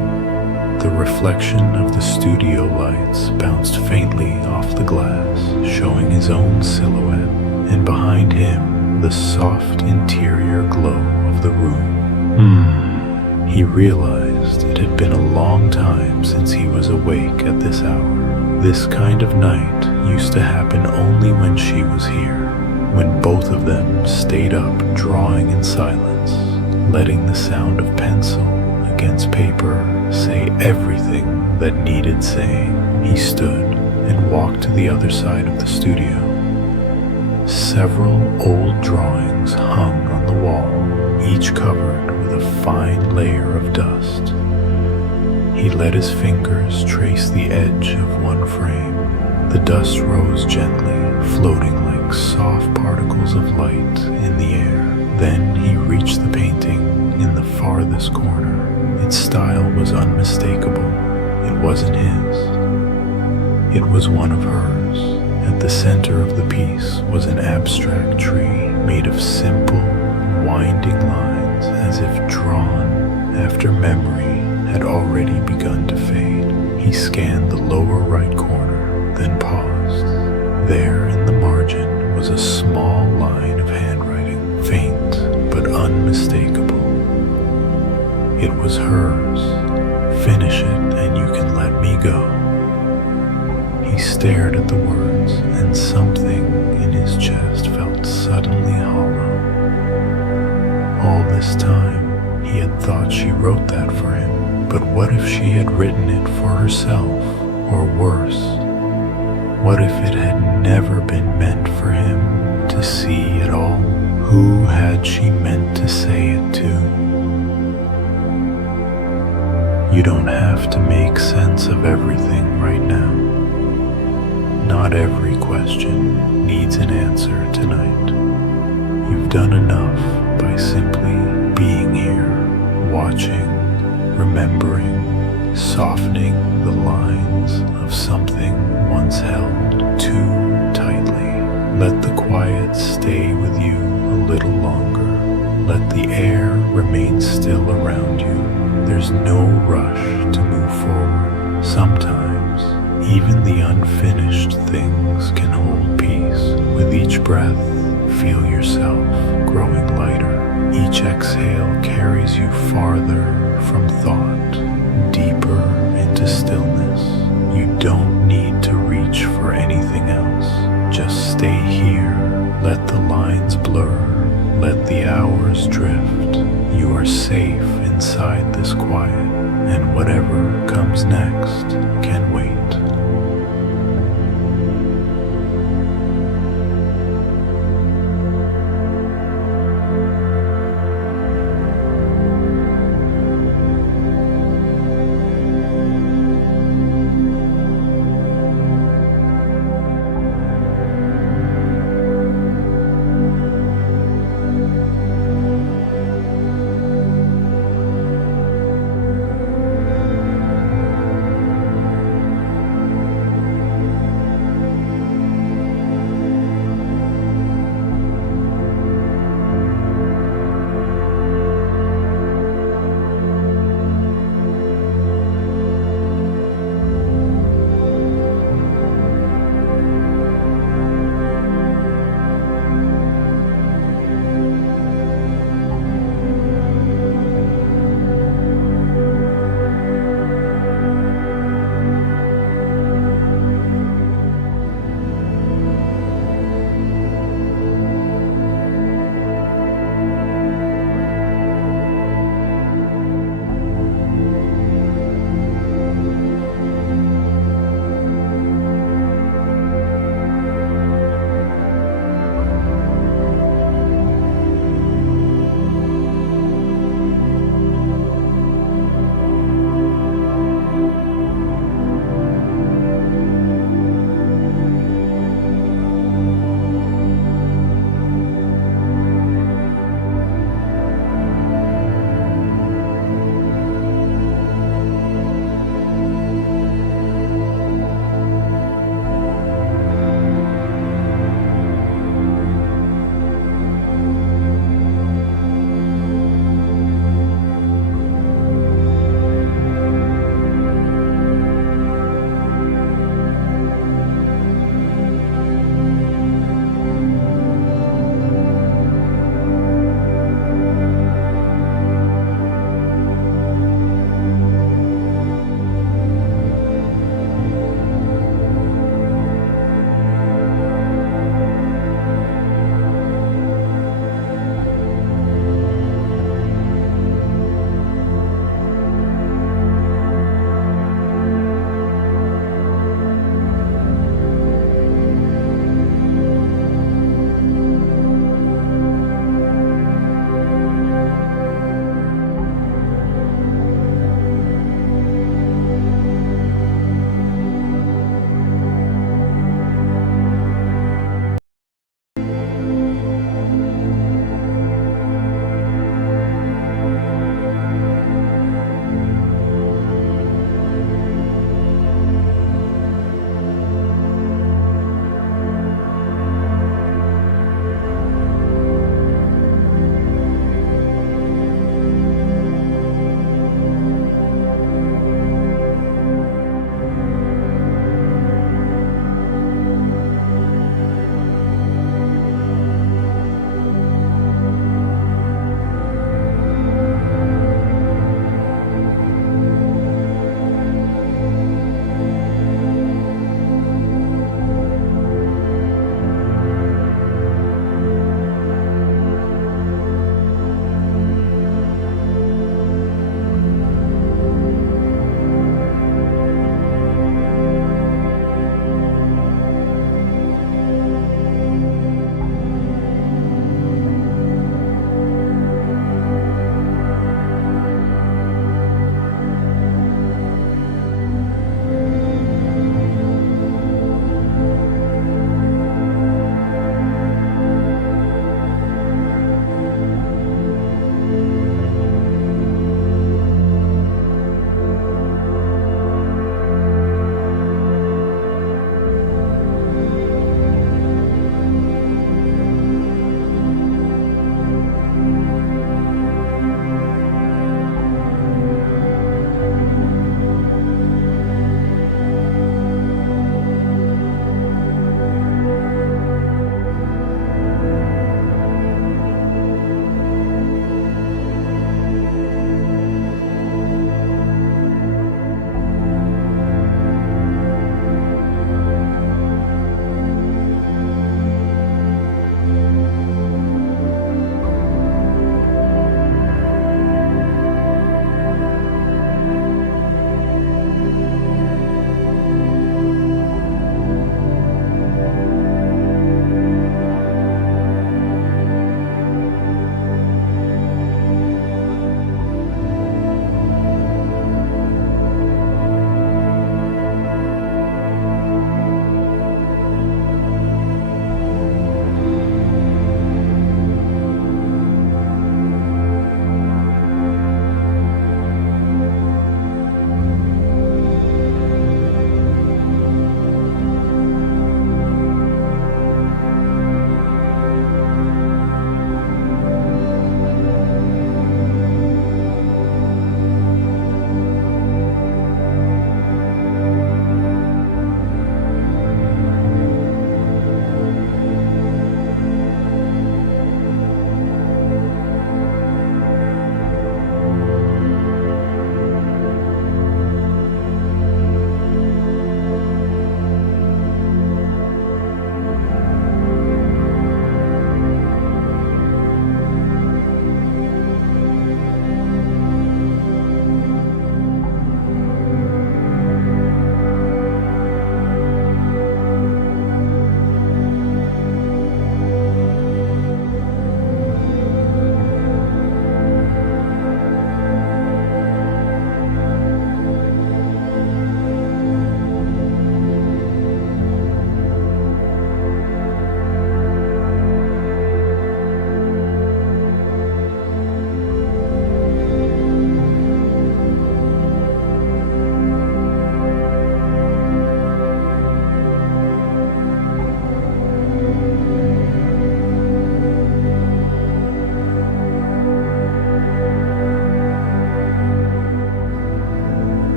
The reflection of the studio lights bounced faintly off the glass, showing his own silhouette, and behind him the soft interior glow of the room. He realized it had been a long time since he was awake at this hour. This kind of night used to happen only when she was here, when both of them stayed up drawing in silence, letting the sound of pencil against paper say everything that needed saying. He stood and walked to the other side of the studio. Several old drawings hung on the wall, each covered with a fine layer of dust. He let his fingers trace the edge of one frame. The dust rose gently, floating like soft particles of light in the air. Then he reached the painting in the farthest corner. Its style was unmistakable. It wasn't his. It was one of hers. At the center of the piece was an abstract tree made of simple, winding lines, as if drawn after memory had already begun to fade. He scanned the lower right corner, then paused. There in the margin was a small line of handwriting, faint but unmistakable. It was hers. Finish it and you can let me go. He stared at the words, and something in his chest felt suddenly hollow. All this time, he had thought she wrote that for him, but what if she had written it for herself, or worse? What if it had never been meant for him to see at all? Who had she meant to say it to? You don't have to make sense of everything right now. Not every question needs an answer tonight. You've done enough by simply being here, watching, remembering, softening the lines of something once held too tightly. Let the quiet stay with you a little longer. Let the air remain still around you. There's no rush to move forward. Sometimes, even the unfinished things can hold peace. With each breath, feel yourself growing lighter. Each exhale carries you farther from thought, deeper into stillness. You don't need to reach for anything else. Just stay here. Let the lines blur. Let the hours drift. You are safe inside this quiet, and whatever comes next can wait.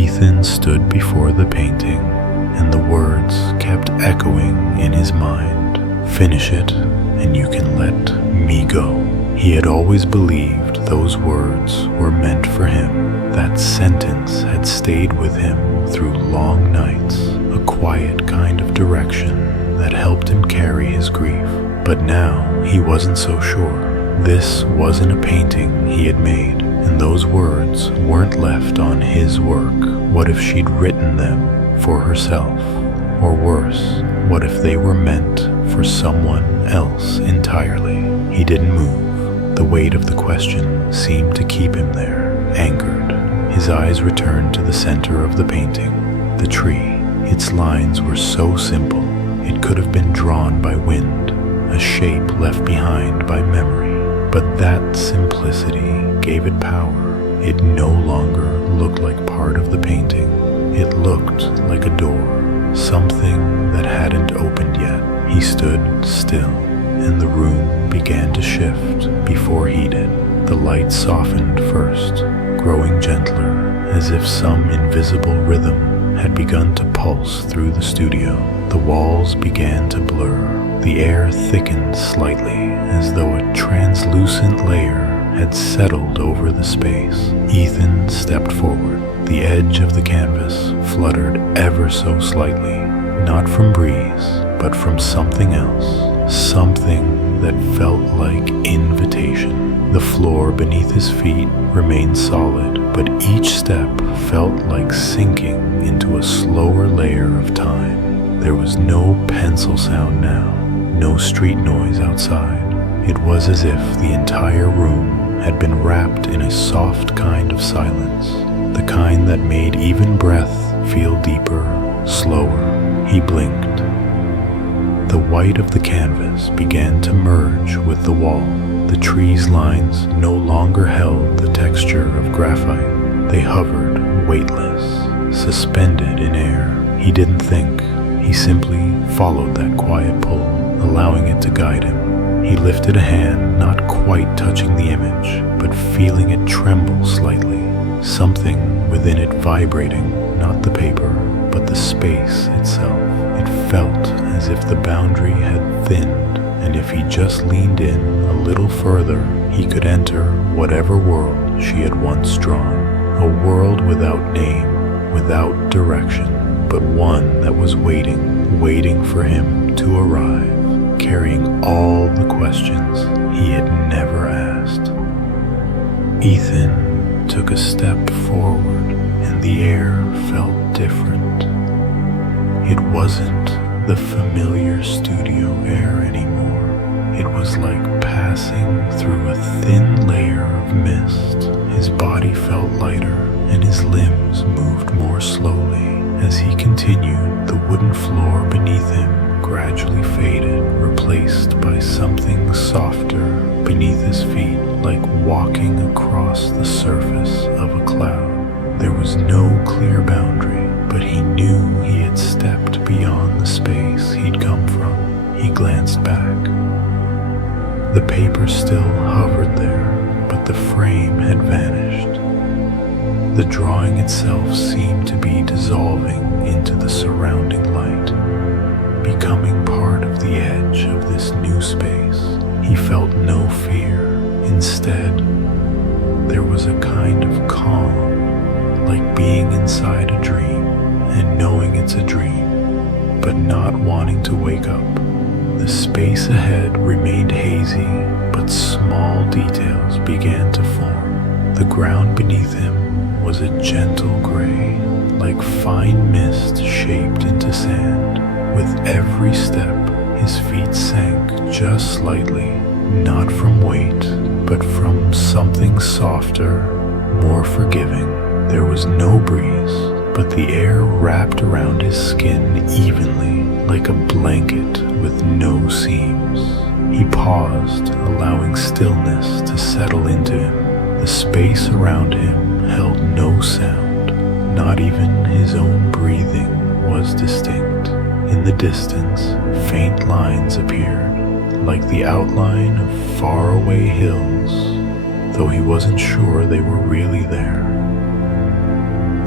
Ethan stood before the painting, and the words kept echoing in his mind. "Finish it, and you can let me go." He had always believed those words were meant for him. That sentence had stayed with him through long nights, a quiet kind of direction that helped him carry his grief. But now he wasn't so sure. This wasn't a painting he had made, and those words weren't left on his work. What if she'd written them for herself? Or worse, what if they were meant for someone else entirely? He didn't move. The weight of the question seemed to keep him there, anchored. His eyes returned to the center of the painting, the tree. Its lines were so simple, it could have been drawn by wind, a shape left behind by memory. But that simplicity gave it power. It no longer looked like part of the painting. It looked like a door, something that hadn't opened yet. He stood still, and the room began to shift before he did. The light softened first, growing gentler, as if some invisible rhythm had begun to pulse through the studio. The walls began to blur. The air thickened slightly, as though a translucent layer had settled over the space. Ethan stepped forward. The edge of the canvas fluttered ever so slightly, not from breeze, but from something else. Something that felt like invitation. The floor beneath his feet remained solid, but each step felt like sinking into a slower layer of time. There was no pencil sound now, no street noise outside. It was as if the entire room had been wrapped in a soft kind of silence, the kind that made even breath feel deeper, slower. He blinked. The white of the canvas began to merge with the wall. The tree's lines no longer held the texture of graphite. They hovered, weightless, suspended in air. He didn't think. He simply followed that quiet pull, allowing it to guide him. He lifted a hand, not quite touching the image, but feeling it tremble slightly. Something within it vibrating, not the paper, but the space itself. It felt as if the boundary had thinned, and if he just leaned in a little further, he could enter whatever world she had once drawn. A world without name, without direction, but one that was waiting for him to arrive, carrying all the questions he had never asked. Ethan took a step forward, and the air felt different. It wasn't the familiar studio air anymore. It was like passing through a thin layer of mist. His body felt lighter, and his limbs moved more slowly. As he continued, the wooden floor beneath him gradually faded, replaced by something softer beneath his feet, like walking across the surface of a cloud. There was no clear boundary, but he knew he had stepped beyond the space he'd come from. He glanced back. The paper still hovered there, but the frame had vanished. The drawing itself seemed to be dissolving into the surrounding light, becoming part of the edge of this new space. He felt no fear. Instead, there was a kind of calm, like being inside a dream and knowing it's a dream, but not wanting to wake up. The space ahead remained hazy, but small details began to form. The ground beneath him was a gentle gray, like fine mist shaped into sand. With every step, his feet sank just slightly, not from weight, but from something softer, more forgiving. There was no breeze, but the air wrapped around his skin evenly, like a blanket with no seams. He paused, allowing stillness to settle into him. The space around him held no sound. Not even his own breathing was distinct. In the distance, faint lines appeared, like the outline of faraway hills, though he wasn't sure they were really there.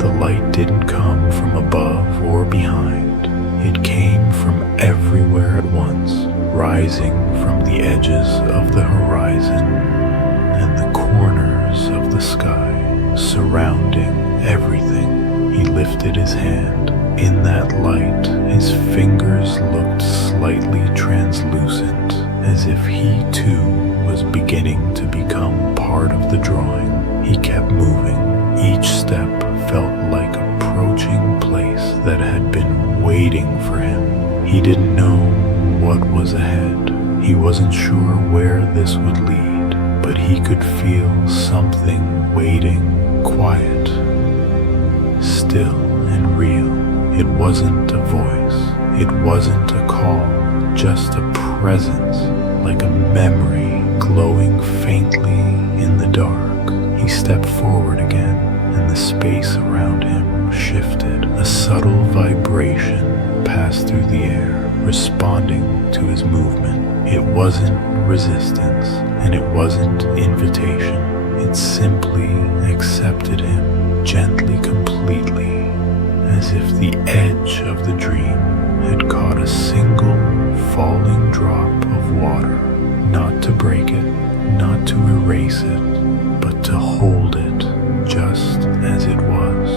The light didn't come from above or behind. It came from everywhere at once, rising from the edges of the horizon and the corners of the sky, surrounding everything. He lifted his hand. In that light, his fingers looked slightly translucent, as if he too was beginning to become part of the drawing. He kept moving. Each step felt like approaching place that had been waiting for him. He didn't know what was ahead. He wasn't sure where this would lead, but he could feel something waiting, quiet, still and real. It wasn't a voice. It wasn't a call, just a presence, like a memory glowing faintly in the dark. He stepped forward again, and the space around him shifted. A subtle vibration passed through the air, responding to his movement. It wasn't resistance, and it wasn't invitation. It simply accepted him, gently, completely, as if the edge of the dream had caught a single falling drop of water, not to break it, not to erase it, but to hold it just as it was.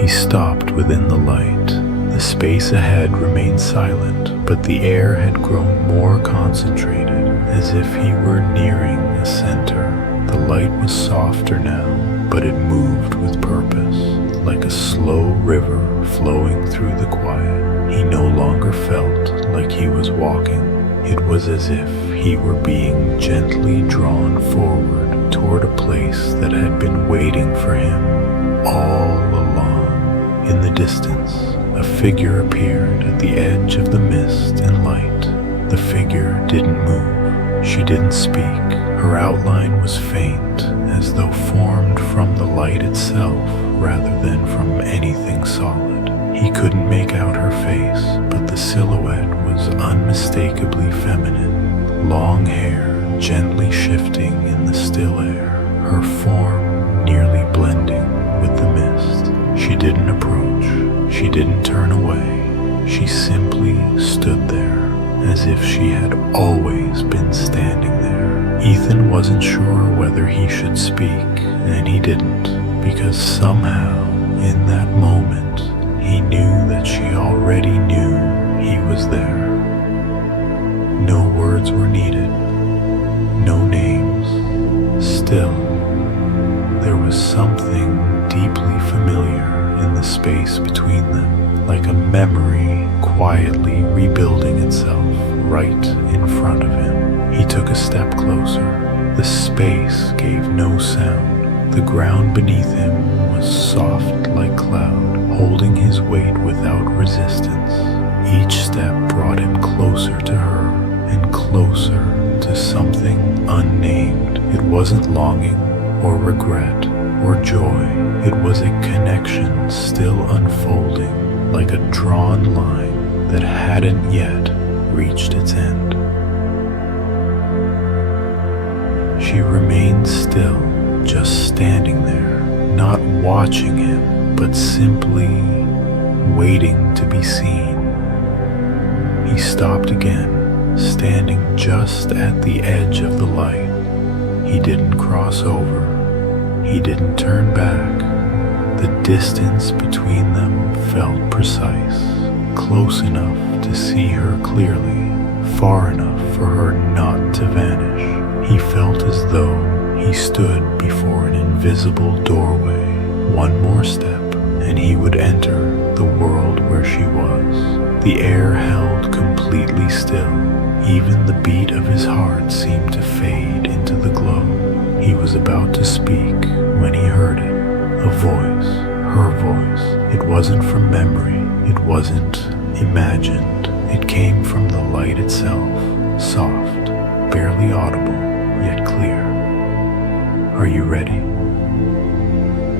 He stopped within the light. The space ahead remained silent, but the air had grown more concentrated, as if he were nearing a center. The light was softer now, but it moved with purpose, like a slow river flowing through the quiet. He no longer felt like he was walking. It was as if he were being gently drawn forward toward a place that had been waiting for him all along. In the distance, a figure appeared at the edge of the mist and light. The figure didn't move. She didn't speak. Her outline was faint, as though formed from the light itself rather than from anything solid. He couldn't make out her face, but the silhouette was unmistakably feminine. Long hair gently shifting in the still air, her form nearly blending with the mist. She didn't approach. She didn't turn away. She simply stood there, as if she had always been standing there. Ethan wasn't sure whether he should speak, and he didn't, because somehow, in that moment, he knew that she already knew he was there. No words were needed, no names. Still, there was something deeply familiar in the space between them, like a memory quietly rebuilding itself right in front of him. He took a step closer. The space gave no sound. The ground beneath him was soft like cloud, holding his weight without resistance. Each step brought him closer to her and closer to something unnamed. It wasn't longing or regret or joy. It was a connection still unfolding, like a drawn line that hadn't yet reached its end. She remained still, just standing there, not watching him, but simply waiting to be seen. He stopped again, standing just at the edge of the light. He didn't cross over. He didn't turn back. The distance between them felt precise, close enough to see her clearly, far enough for her not to vanish. He felt as though he stood before an invisible doorway. One more step, and he would enter the world where she was. The air held completely still. Even the beat of his heart seemed to fade into the glow. He was about to speak when he heard it. A voice, her voice. It wasn't from memory. It wasn't imagined. It came from the light itself, soft, barely audible, yet clear. "Are you ready?"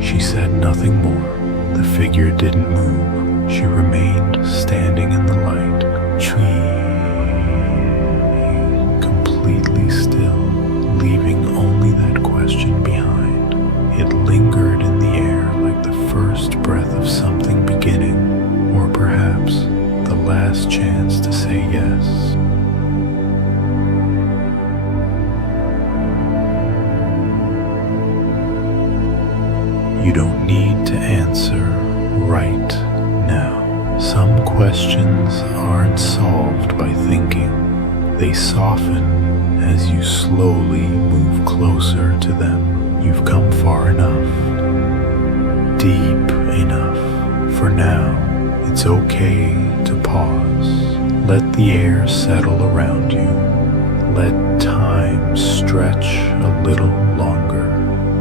She said nothing more. The figure didn't move. She remained standing in the light, completely still, leaving only that question behind. It lingered in the air like you don't need to answer right now. Some questions aren't solved by thinking. They soften as you slowly move closer to them. You've come far enough, deep enough. For now, it's okay to pause. Let the air settle around you. Let time stretch a little longer.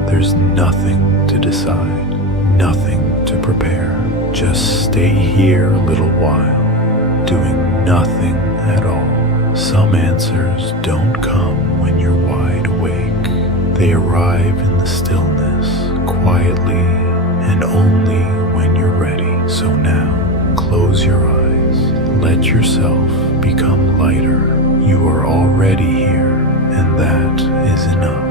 There's nothing to decide, nothing to prepare. Just stay here a little while, doing nothing at all. Some answers don't come when you're wide awake. They arrive in the stillness, quietly, and only when you're ready. So now, close your eyes. Let yourself become lighter. You are already here, and that is enough.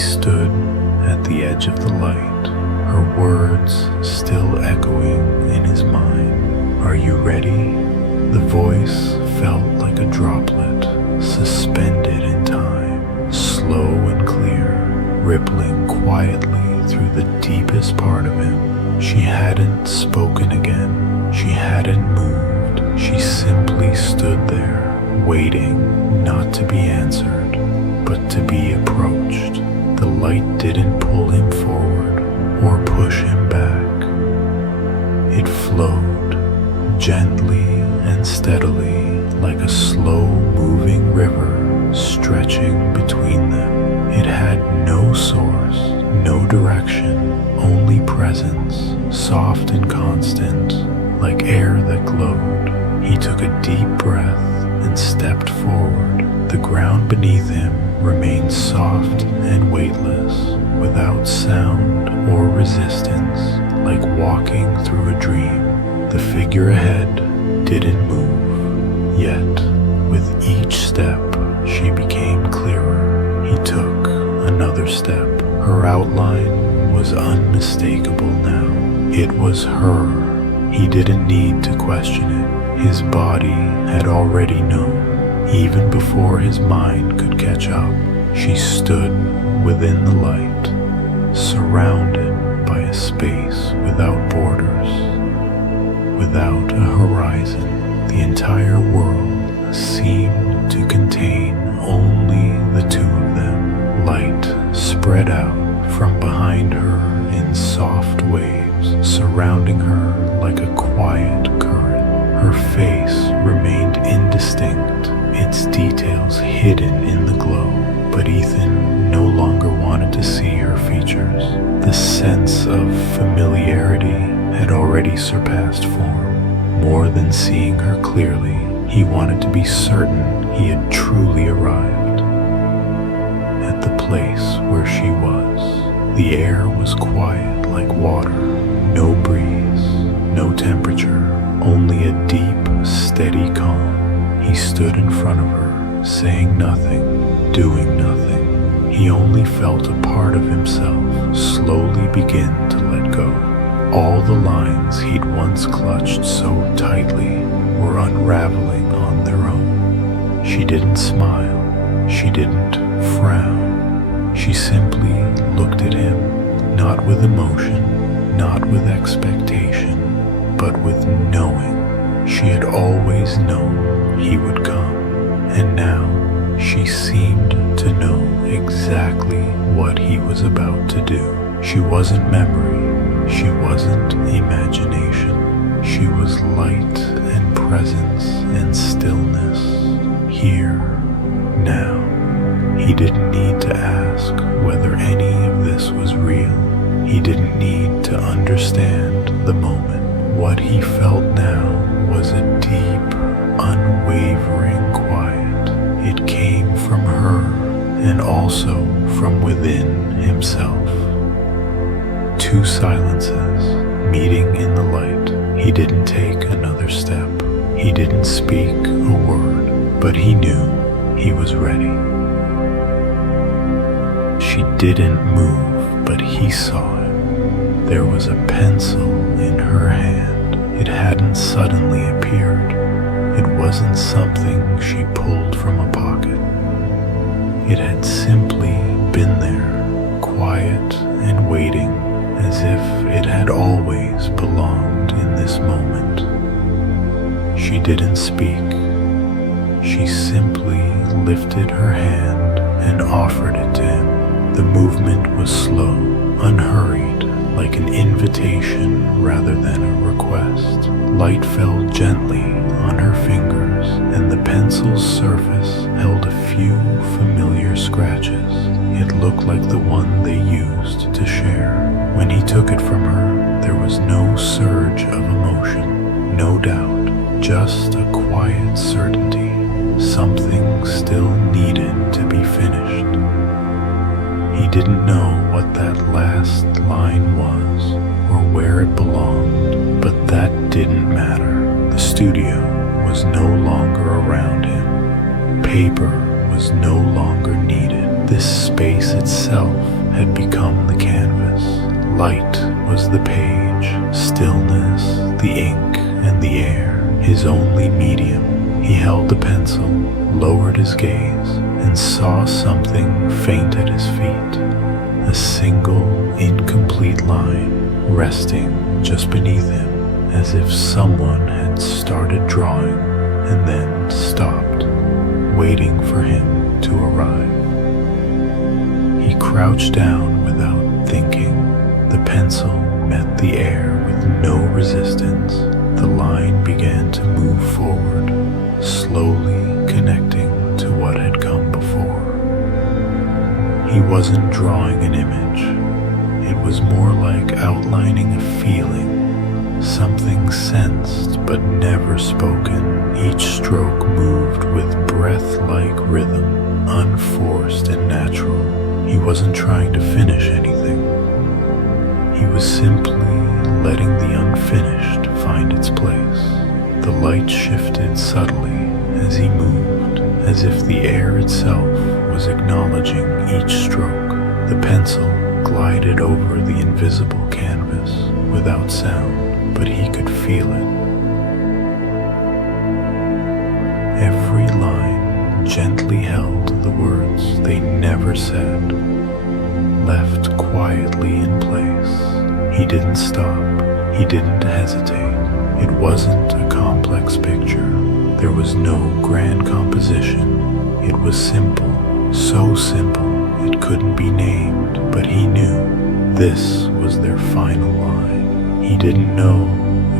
stood at the edge of the light, her words still echoing in his mind. "Are you ready?" The voice felt like a droplet, suspended in time, slow and clear, rippling quietly through the deepest part of him. She hadn't spoken again. She hadn't moved. She simply stood there, waiting not to be answered, but to be approached. The light didn't pull him forward or push him back. It flowed gently and steadily, like a slow-moving river stretching between them. It had no source, no direction, only presence, soft and constant, like air that glowed. He took a deep breath and stepped forward. The ground beneath him remained soft and weightless, without sound or resistance, like walking through a dream. The figure ahead didn't move, yet with each step she became clearer. He took another step. Her outline was unmistakable now. It was her. He didn't need to question it. His body had already known. Even before his mind could catch up, she stood within the light, surrounded by a space without borders, without a horizon. The entire world seemed to contain only the two of them. Light spread out from behind her in soft waves, surrounding her like a quiet current. Her face remained indistinct, its details hidden in the glow, but Ethan no longer wanted to see her features. The sense of familiarity had already surpassed form. More than seeing her clearly, he wanted to be certain he had truly arrived at the place where she was. The air was quiet like water, no breeze, no temperature, only a deep, steady calm. He stood in front of her, saying nothing, doing nothing. He only felt a part of himself slowly begin to let go. All the lines he'd once clutched so tightly were unraveling on their own. She didn't smile. She didn't frown. She simply looked at him, not with emotion, not with expectation, but with knowing. She had always known he would come, and now she seemed to know exactly what he was about to do. She wasn't memory, she wasn't imagination. She was light and presence and stillness, here, now. He didn't need to ask whether any of this was real. He didn't need to understand the moment. What he felt now was a deep, unwavering quiet. It came from her and also from within himself. Two silences meeting in the light. He didn't take another step. He didn't speak a word, but he knew he was ready. She didn't move, but he saw it. There was a pencil in her hand. It hadn't suddenly appeared. It wasn't something she pulled from a pocket. It had simply been there, quiet and waiting, as if it had always belonged in this moment. She didn't speak. She simply lifted her hand and offered it to him. The movement was slow, unhurried, like an invitation rather than a request. Light fell gently on her fingers, and the pencil's surface held a few familiar scratches. It looked like the one they used to share. When he took it from her, there was no surge of emotion, no doubt, just a quiet certainty. Something still needed to be finished. He didn't know what that last line was or where it belonged, but that didn't matter. The studio was no longer around him. Paper was no longer needed. This space itself had become the canvas. Light was the page, stillness, the ink, and the air, his only medium. He held the pencil, lowered his gaze, and saw something faint at his feet. A single, incomplete line resting just beneath him, as if someone had started drawing and then stopped, waiting for him to arrive. He crouched down without thinking. The pencil met the air with no resistance. The line began to move forward, slowly connecting to what had come before. He wasn't drawing an image. It was more like outlining a feeling, something sensed but never spoken. Each stroke moved with breath-like rhythm, unforced and natural. He wasn't trying to finish anything. He was simply letting the unfinished find its place. The light shifted subtly as he moved, as if the air itself was acknowledging each stroke. The pencil glided over the invisible canvas without sound, but he could feel it. Every line gently held the words they never said, left quietly in place. He didn't stop. He didn't hesitate. It wasn't a complex picture. There was no grand composition. It was simple, so simple it couldn't be named, but he knew this was their final line. He didn't know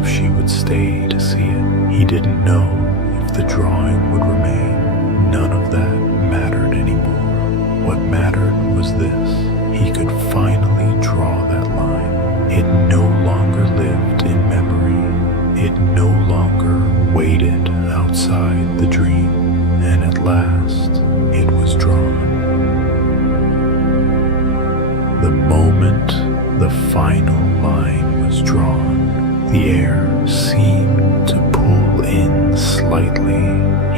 if she would stay to see it. He didn't know if the drawing would remain. None of that mattered anymore. What mattered was this. He could finally draw that line. It no longer lived in memory. It no longer waited outside the dream. And at last, it was drawn. The moment the final line was drawn, the air seemed to pull in slightly.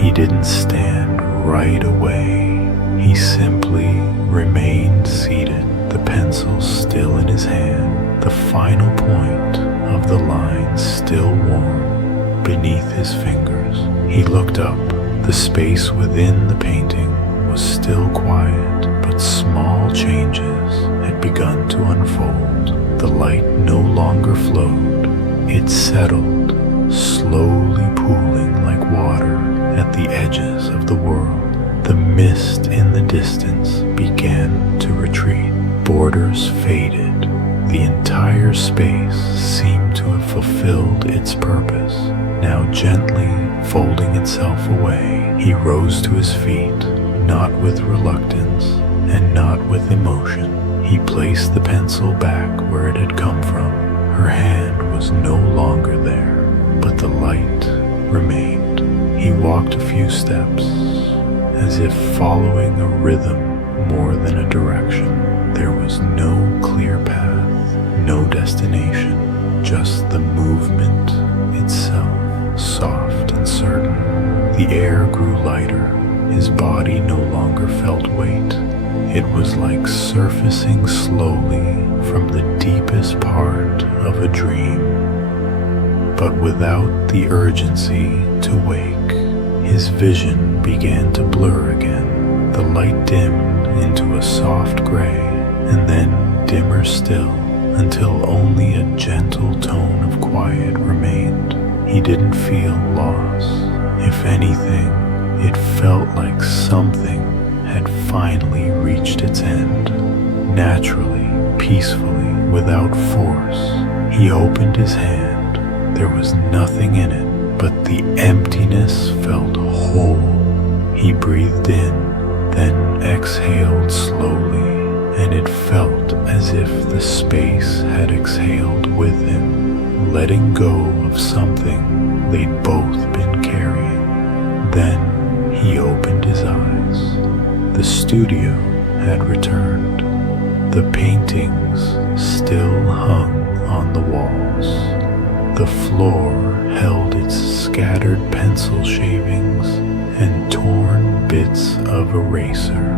He didn't stand right away. He simply remained seated, the pencil still in his hand, the final point of the line still warm beneath his fingers. He looked up. The space within the painting was still quiet, but small changes had begun to unfold. The light no longer flowed. It settled, slowly pooling like water at the edges of the world. The mist in the distance began to retreat. Borders faded. The entire space seemed to have fulfilled its purpose. Now gently folding itself away, he rose to his feet, not with reluctance and not with emotion. He placed the pencil back where it had come from. Her hand was no longer there, but the light remained. He walked a few steps, as if following a rhythm more than a direction. There was no clear path, no destination, just the movement itself, soft and certain. The air grew lighter. His body no longer felt weight. It was like surfacing slowly from the deepest part of a dream, but without the urgency to wake. His vision began to blur again. The light dimmed into a soft gray, and then dimmer still, until only a gentle tone of quiet remained. He didn't feel loss. If anything, it felt like something had finally reached its end. Naturally, peacefully, without force, he opened his hand. There was nothing in it, but the emptiness felt whole. He breathed in, then exhaled slowly, and it felt as if the space had exhaled with him, letting go of something they'd both been carrying. Then he opened his eyes. The studio had returned. The paintings still hung on the walls. The floor held its scattered pencil shavings and torn bits of eraser.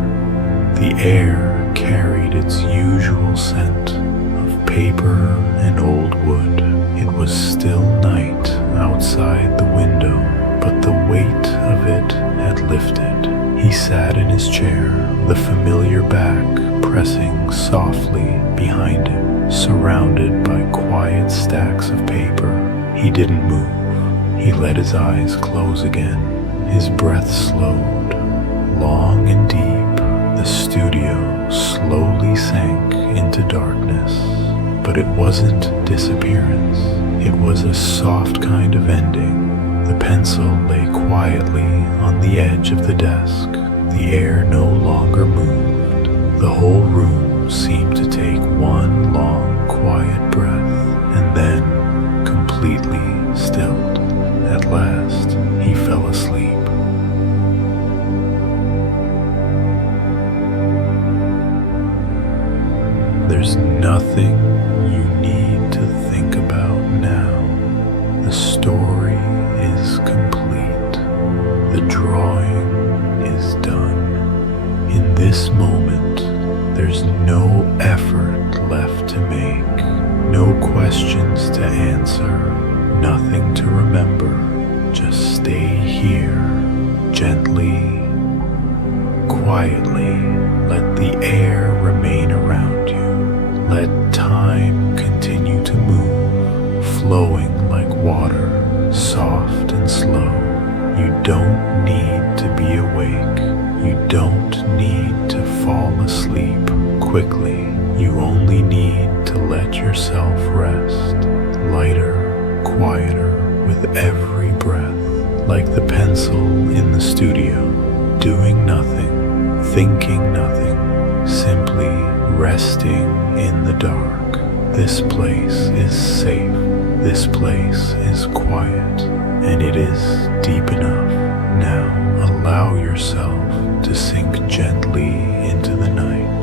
The air carried its usual scent of paper and old wood. It was still night outside the window, but the weight of it had lifted. He sat in his chair, the familiar back pressing softly behind him, surrounded by quiet stacks of paper. He didn't move. He let his eyes close again. His breath slowed, long and deep. The studio slowly sank into darkness. But it wasn't disappearance. It was a soft kind of ending. The pencil lay quietly on the edge of the desk. The air no longer moved. The whole room seemed to take one long, quiet breath and then completely stilled. At last, he fell asleep. There's nothing you need to think about now. The story is complete. The drawing is done. In this moment, there's no effort left to make, no questions to answer, nothing to remember. Just stay here, gently, quietly. Let the air remain around you. Let time continue to move, flowing like water, soft and slow. You don't need to be awake. You don't need to fall asleep quickly. You only need to let yourself rest, lighter, quieter with every breath, like the pencil in the studio, doing nothing, thinking nothing, simply resting in the dark. This place is safe. This place is quiet, and it is deep enough. Now allow yourself to sink gently into the night.